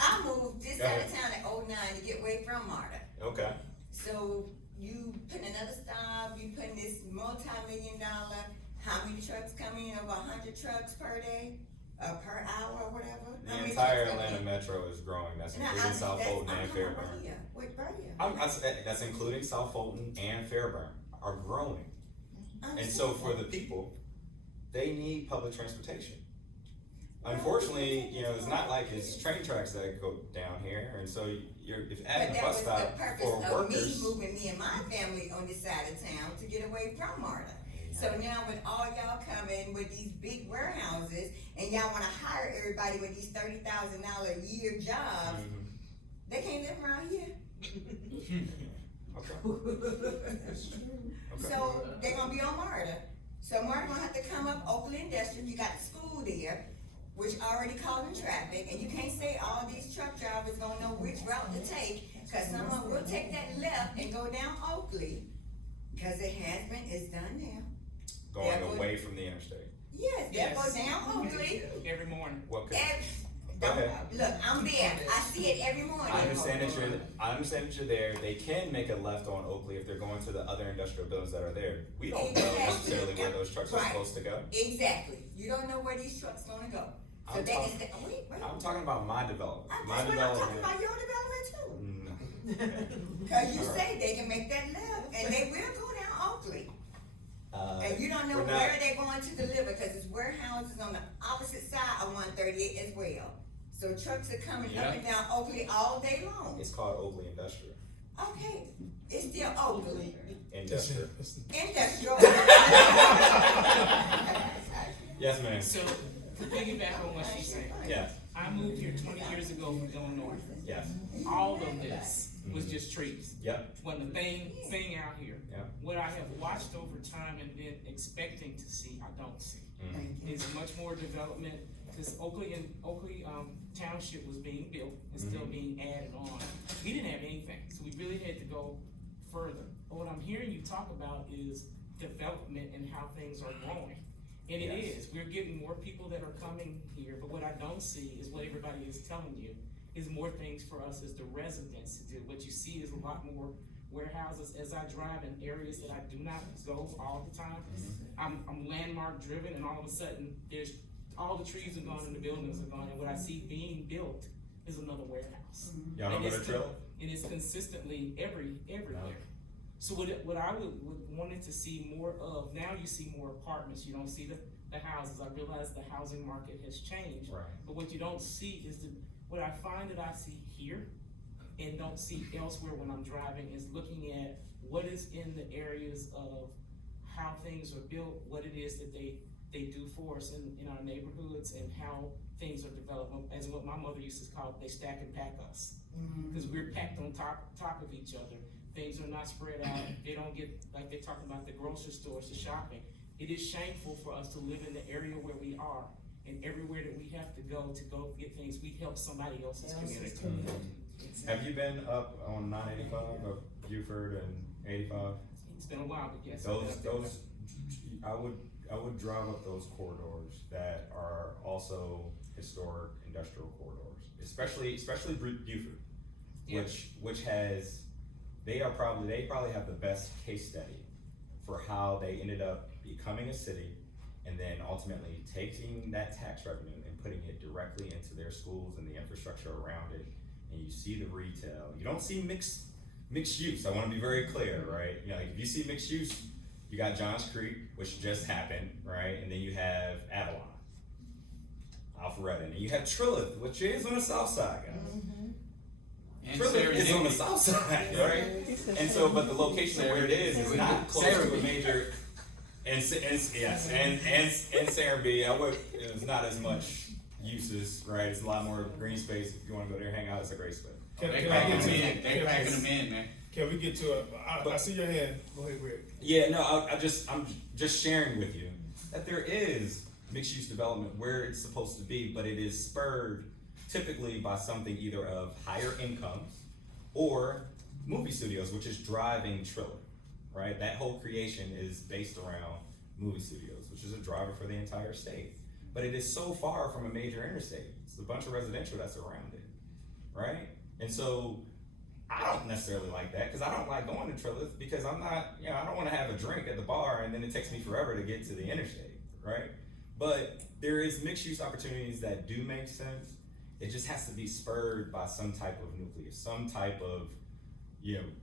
I moved this Go side ahead. of town at 09 to get away from MARTA. Okay. So you put another stop, you putting this multi-million-dollar, how many trucks come in, over 100 trucks per day, per hour or whatever? How The many entire trucks come Atlanta in? metro is growing. That's Now, including South that's- Fulton and I'm talking about Fairburn. Berea. Wait, Berea. That's including South Fulton and Fairburn are growing. And so for the people, they need public transportation. Unfortunately, it's not like it's train tracks that go down here, and so if But adding a that bus was stop the purpose for of me workers. moving me and my family on this side of town to get away from MARTA. So now when all y'all come in with these big warehouses and y'all wanna hire everybody with these $30,000 a year jobs, Mhm. they can't live around here. Okay. So they're gonna be on MARTA. So MARTA gonna have to come up Oakland Industrial, you got the school there, which already causing traffic, and you can't say all these truck drivers gonna know which route to take, cause someone will take that left and go down Oakley, cause the has-been is done now. Going Yeah, go- away from the interstate. Yes, they'll go Yes. down Oakley. Every morning. What could? Look, I'm there, I see it every morning. I understand that you're there. They can make a left on Oakley if they're going to the other industrial buildings that are there. We don't know Exactly. necessarily where those trucks are Right. supposed to go. Exactly, you don't know where these trucks gonna go. So I'm they can talking- say, wait. I'm talking about my development. That's My what I'm talking development. about, your development too. Mm, Cause you All right. say they can make that left, and they will go down Oakley. And you don't know we're not- where they're going to deliver, cause it's warehouses on the opposite side of 138 as well. So trucks are coming up and down Oakley all day long. It's called Oakley Industrial. Okay, it's still Oakley, Industrial. industrial. Yes, ma'am. So, to piggyback on what she's saying, Yes. I moved here 20 years ago from Illinois. Yes. All of this was just trees. Yep. Wasn't a thing out here. Yep. What I have watched over time and been expecting to see, I don't see. Is much more development, because Oakley Township was being built and still being added on. We didn't have anything, so we really had to go further. But what I'm hearing you talk about is development and how things are growing. And it Yes. is, we're getting more people that are coming here, but what I don't see is what everybody is telling you, is more things for us as the residents to do. What you see is a lot more warehouses. As I drive in areas that I do not go all the time, I'm landmark driven, and all of a sudden, there's, all the trees are gone and the buildings are gone, and what I see being built is another warehouse. Y'all know And where it's the trail? And it's consistently everywhere. So what I would wanted to see more of, now you see more apartments, you don't see the houses. I realize the housing market has changed. Right. But what you don't see is what I find that I see here and don't see elsewhere when I'm driving is looking at what is in the areas of how things are built, what it is that they do for us in our neighborhoods, and how things are developed, as what my mother used to call it, they stack and pack us. Because we're packed on top of each other. Things are not spread out. They don't get, like they're talking about the grocery stores, the shopping. It is shameful for us to live in the area where we are and everywhere that we have to go get things, we help somebody else's community. Have you been up on 985 of Buford and 85? It's been a while, but yes. I would drive up those corridors that are also historic industrial corridors, especially Buford, Yeah. which has, they probably have the best case study for how they ended up becoming a city and then ultimately taking that tax revenue and putting it directly into their schools and the infrastructure around it. And you see the retail. You don't see mixed use. I want to be very clear, right? You know, like if you see mixed use, you got Johns Creek, which just happened, right? And then you have Avalon, Alpharetta, and you have Trilith, which is on the south side, guys. And Trilith is on the Serendipity. south side, right? And so, but the location of where it is not close to a major. And Serendipity, it's not as much uses, right? It's a lot more green space. If you want to go there and hang out, it's a great space. They Can I packing get them to- in, they packing them in, man. Can we get to I see your hand, go ahead, Greg. Yeah, no, I'm just sharing with you that there is mixed use development where it's supposed to be, but it is spurred typically by something either of higher incomes or movie studios, which is driving Triller, right? That whole creation is based around movie studios, which is a driver for the entire state. But it is so far from a major interstate. It's a bunch of residential that's around it, right? And so I don't necessarily like that because I don't like going to Trilith because I'm not, I don't want to have a drink at the bar and then it takes me forever to get to the interstate, right? But there is mixed use opportunities that do make sense. It just has to be spurred by some type of nucleus, some type of,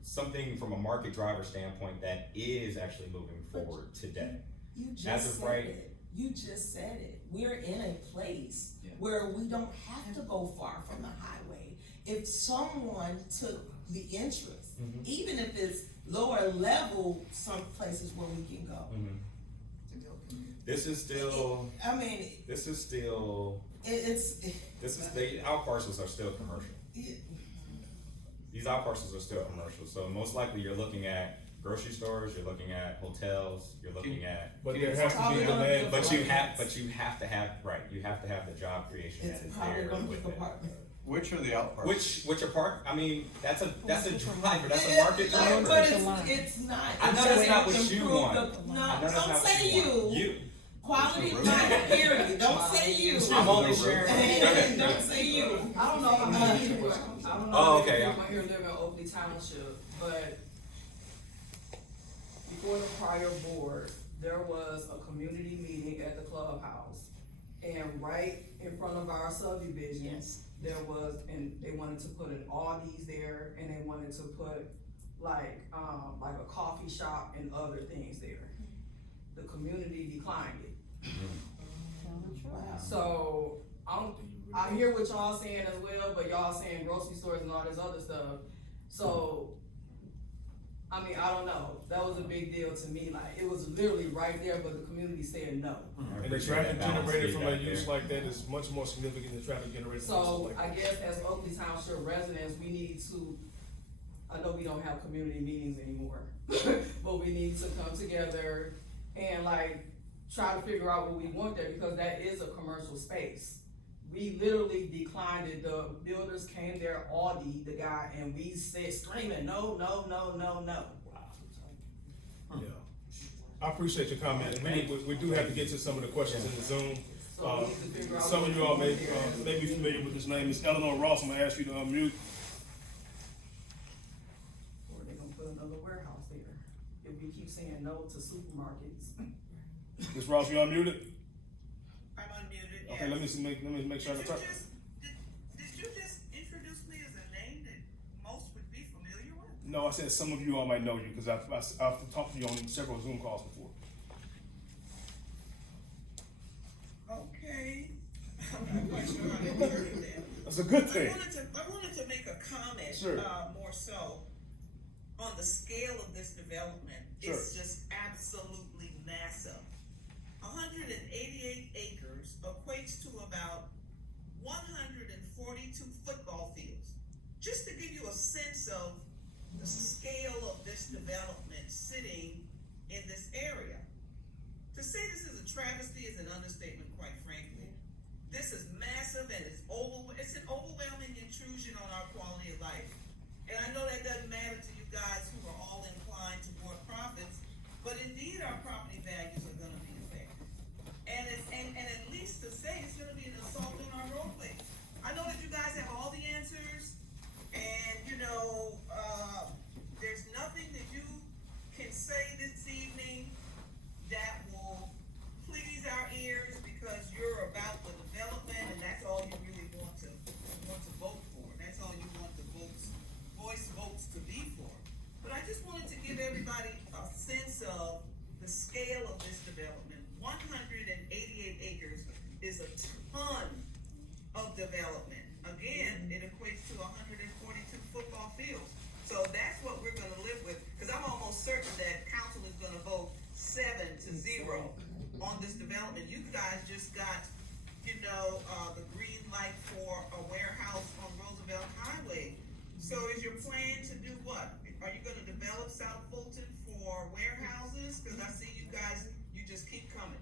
something from a market driver standpoint that is actually moving forward today. You As just of said right- it. You just said it. We're in a place where we don't have to go far from the highway. If someone took the interest, even if it's lower level, some places where we can go. This is still, I mean, our parcels are still commercial. These out parcels are still commercial, so most likely you're looking at grocery stores, you're looking at hotels, you're looking at. But there has to be demand. But you have to have the job creation that it's is probably there gonna be with it. apartment. Which are the out parcels? Which apart, I mean, that's a driver, that's a Yeah, market like, driver. but it's not. I know that's not what you Improve want. the- No, I know that's don't not what say you want. you. Quality of life, period. Don't say you. I'm only sharing. Don't say you. I don't know how many people, I don't know Oh, how okay, many people here live in Oakley Township, but before the prior board, there was a community meeting at the clubhouse. And right in front of our subdivision, there was, and they wanted to put an Aldi's there, and they wanted to put like a coffee shop and other things there. The community declined it. So, I hear what y'all saying as well, but y'all saying grocery stores and all this other stuff. So, I mean, I don't know, that was a big deal to me, like, it was literally right there, but the community said no. And the traffic generated from a use like that is much more significant than traffic generated from a use So, like I that. guess as Oakley Township residents, we need to, I know we don't have community meetings anymore, but we need to come together and like, try to figure out what we want there, because that is a commercial space. We literally declined it, the builders came there, Aldi, the guy, and we said screaming, no, no, no, no, no. Yeah. I appreciate your comment. We do have to get to some of the questions in the Zoom. So we need to figure out. Some what of we you all want may there. be familiar with this name. It's Eleanor Ross. I'm gonna ask you to unmute. Or they gonna put another warehouse there, if we keep saying no to supermarkets. Ms. Ross, you unmuted? I'm unmuted, Okay, let me make sure I can talk. Did you just introduce me as a name that most would be familiar with? No, I said some of you all might know you because I've talked to you on several Zoom calls before. Okay. I'm not quite sure how to word that. That's a good thing. I wanted to make a comment, Sure. more so on the scale of this development. Sure. It's just absolutely massive. 188 acres equates to about 142 football fields. Just to give you a sense of the scale of this development sitting in this area. To say this is a travesty is an understatement, quite frankly. again, it equates to 142 football fields. So that's what we're gonna live with, cause I'm almost certain that council is gonna vote 7-0 on this development. You guys just got, the green light for a warehouse on Roosevelt Highway. So is your plan to do what? Are you gonna develop South Fulton for warehouses? Cause I see you guys, you just keep coming,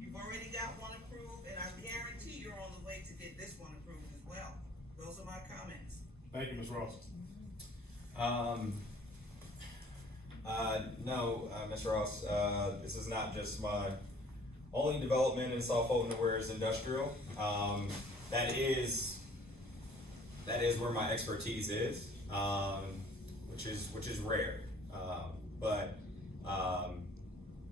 You've already got one approved, and I guarantee you're on the way to get this one approved as well. Those are my comments. Thank you, Ms. Ross. No, Mr. Ross, this is not just my only development in South Fulton where it's industrial. That is where my expertise is, which is rare. But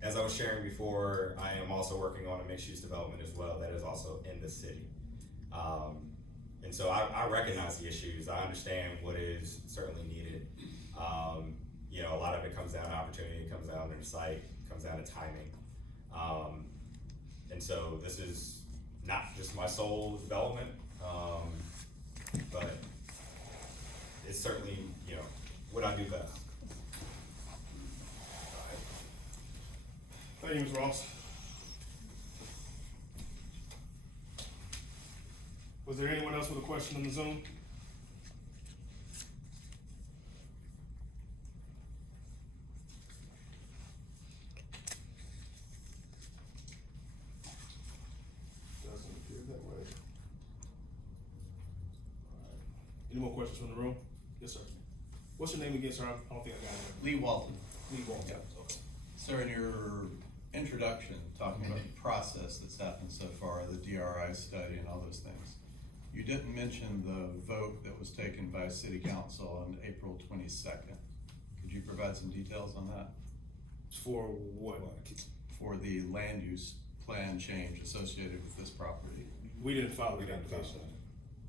as I was sharing before, I am also working on a mixed-use development as well that is also in the city. And so I recognize the issues. I understand what is certainly needed. A lot of it comes down to opportunity, it comes down to the site, it comes down to timing. And so this is not just my sole development, but it's certainly, what I do best. Thank you, Ms. Ross. Was there anyone else with a question on the Zoom? Doesn't appear that way. All right. Any more questions from the room? Yes, sir. What's your name again, sir? I don't think I got it. Lee Walton. Lee Walton. Yeah. Okay. Sir, in your introduction, talking about the process that's happened so far, the DRI study and all those things, you didn't mention the vote that was taken by City Council on April 22nd. Could you provide some details on that? For what? For the land use plan change associated with this property. We didn't file the application.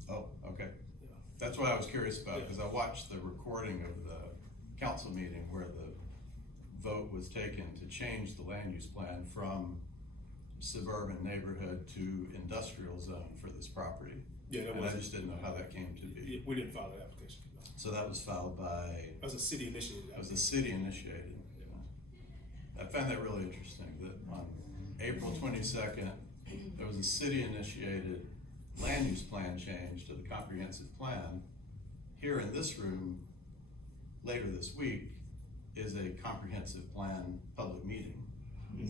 Oh, okay. Yeah. That's what I was curious about, because I watched the recording of the council meeting where the vote was taken to change the land use plan from suburban neighborhood to industrial zone for this property. Yeah, that And was. I just didn't know how that came to be. We didn't file the application. No. So that was filed by, That was a city initiative. it was the city initiated. I found that really interesting, that on April 22nd, there was a city initiated land use plan change to the comprehensive plan. Here in this room, later this week, is a comprehensive plan public meeting.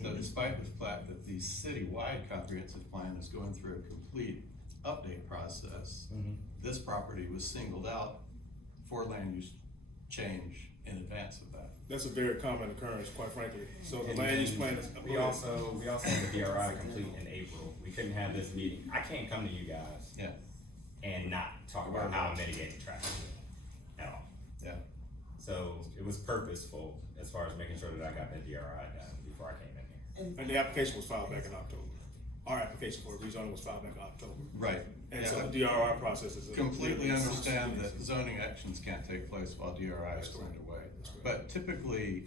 So despite the fact that the citywide comprehensive plan is going through a complete update process, this property was singled out for land use change in advance of that. That's a very common occurrence, quite frankly. So the And land use plan is. We also have the DRI complete in April. We couldn't have this meeting. I can't come to you guys Yeah, and not talk about how I'm mitigating traffic at all. yeah. So it was purposeful as far as making sure that I got that DRI done before I came in here. And the application was filed back in October. Our application for rezoning was filed back in October. Right. And Yeah, so I the DRR process is. completely understand that zoning actions can't take place while DRI is underway. But typically,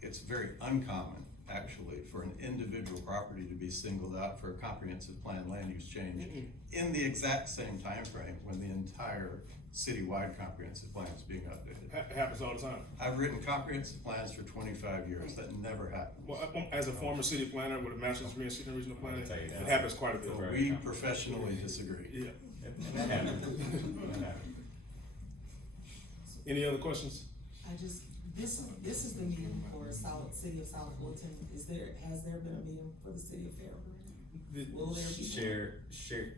it's very uncommon, actually, for an individual property to be singled out for a comprehensive plan land use change in the exact same time frame when the entire citywide comprehensive plan is being updated. It happens all the time. I've written comprehensive plans for 25 years, that never happens. Well, as a former city planner with a master's degree in city and regional planning, I'll tell you that. it happens quite a bit. Right. We professionally disagree. Yeah. And that happened. That happened. Any other questions? This is the meeting for City of South Fulton. Has there been a meeting for the City of Fairburn? Will there be? Share,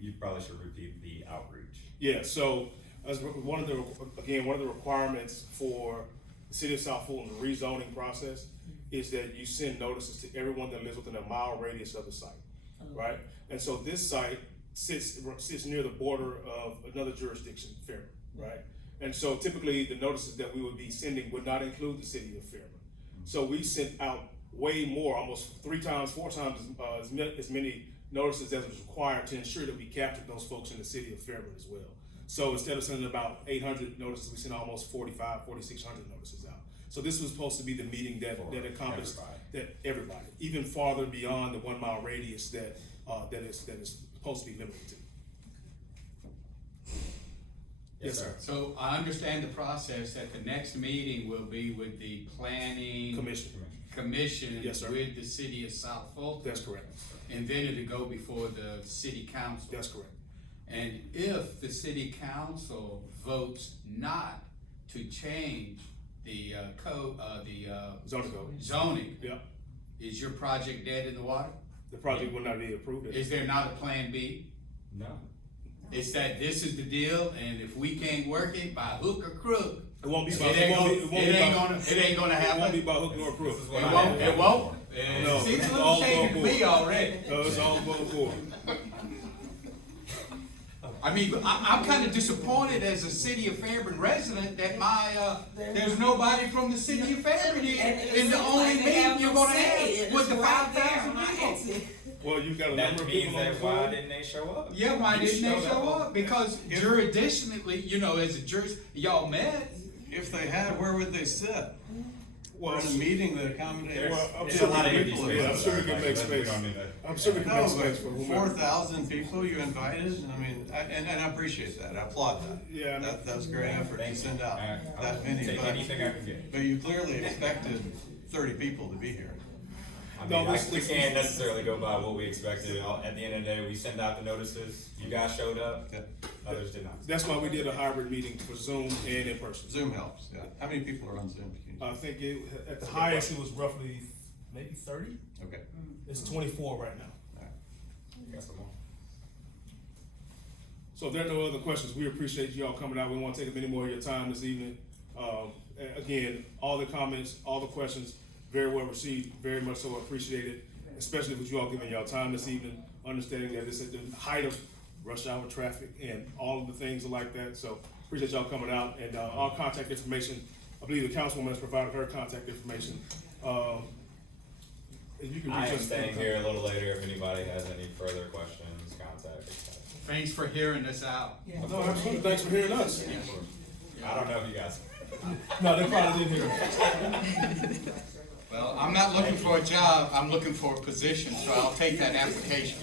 you probably should repeat the outreach. Yeah, so as one of the requirements for the City of South Fulton rezoning process is that you send notices to everyone that lives within a mile radius of the site, right? And so this site sits near the border of another jurisdiction, Fairburn, right? And so typically the notices that we would be sending would not include the City of Fairburn. So we sent out way more, almost 3 times, 4 times as many notices as was required to ensure that we captured those folks in the City of Fairburn as well. So instead of sending about 800 notices, we sent almost 4,600 notices out. So this was supposed to be the meeting that accomplished everybody. that everybody, even farther beyond the 1 mile radius that that is supposed to be limited to. Yes, sir. So I understand the process, that the next meeting will be with the planning. Commission. Yes, sir. With the city of South Fulton. That's correct. And then it'll go before the city council. That's correct. And if the city council votes not to change the Zoning code. zoning, Yeah. is your project dead in the water? The project will not be approved. Is there not a plan B? No. It's that this is the deal, and if we can't work it by hook or crook, It won't be it by, ain't it gonna, won't be, it ain't by, gonna, it ain't gonna it won't be happen. by hook nor crook. This is what It won't, it won't. No, See, it's it's a all little shady to above me already. No, it's all above board. I mean, I'm kinda disappointed as a city of Fairburn resident that there's nobody from the city of Fairburn in the only meeting you're gonna have with the 5,000 people. Well, you've got a That number of means people on the that why board. didn't they show up? Yeah, why You didn't they showed show up? Because jurisdictionally, you know, as a y'all met. If they had, where would they sit? Well, We're in a meeting that accommodates. well, I'm There's sure a lot of we empty can, spaces. yeah, I'm sure we can Sorry, make we space. don't need that. I'm sure we can make No, space for but whomever. 4,000 people you invited, I mean, and I appreciate that, I applaud that. Yeah, I mean- That was a great effort to Thank you. send out I'll that many, take anything I can get. but you clearly expected 30 people to be here. I No, mean, this- we this- can't necessarily go by what we expected. At the end of the day, we send out the notices. You guys showed up. Yeah. Others did not. That's why we did a hybrid meeting for Zoom and in person. Zoom helps, yeah. How many people are on Zoom? I think at the highest, it was roughly maybe 30. Okay. It's 24 right now. You got some more? So if there are no other questions, we appreciate you all coming out. We won't take up any more of your time this evening. Again, all the comments, all the questions, very well received, very much so appreciated, especially with you all giving y'all time this evening, understanding that it's at the height of rush hour traffic and all of the things like that. So appreciate y'all coming out, and our contact information, I believe the councilwoman has provided her contact information. If you can I reach am us staying anytime. here a little later if anybody has any further questions, contact, etc. Thanks for hearing us out. No, absolutely. Thanks for hearing us. I don't know if you guys. No, they probably didn't hear us. Well, I'm not looking for a job, I'm looking for a position, so I'll take that application.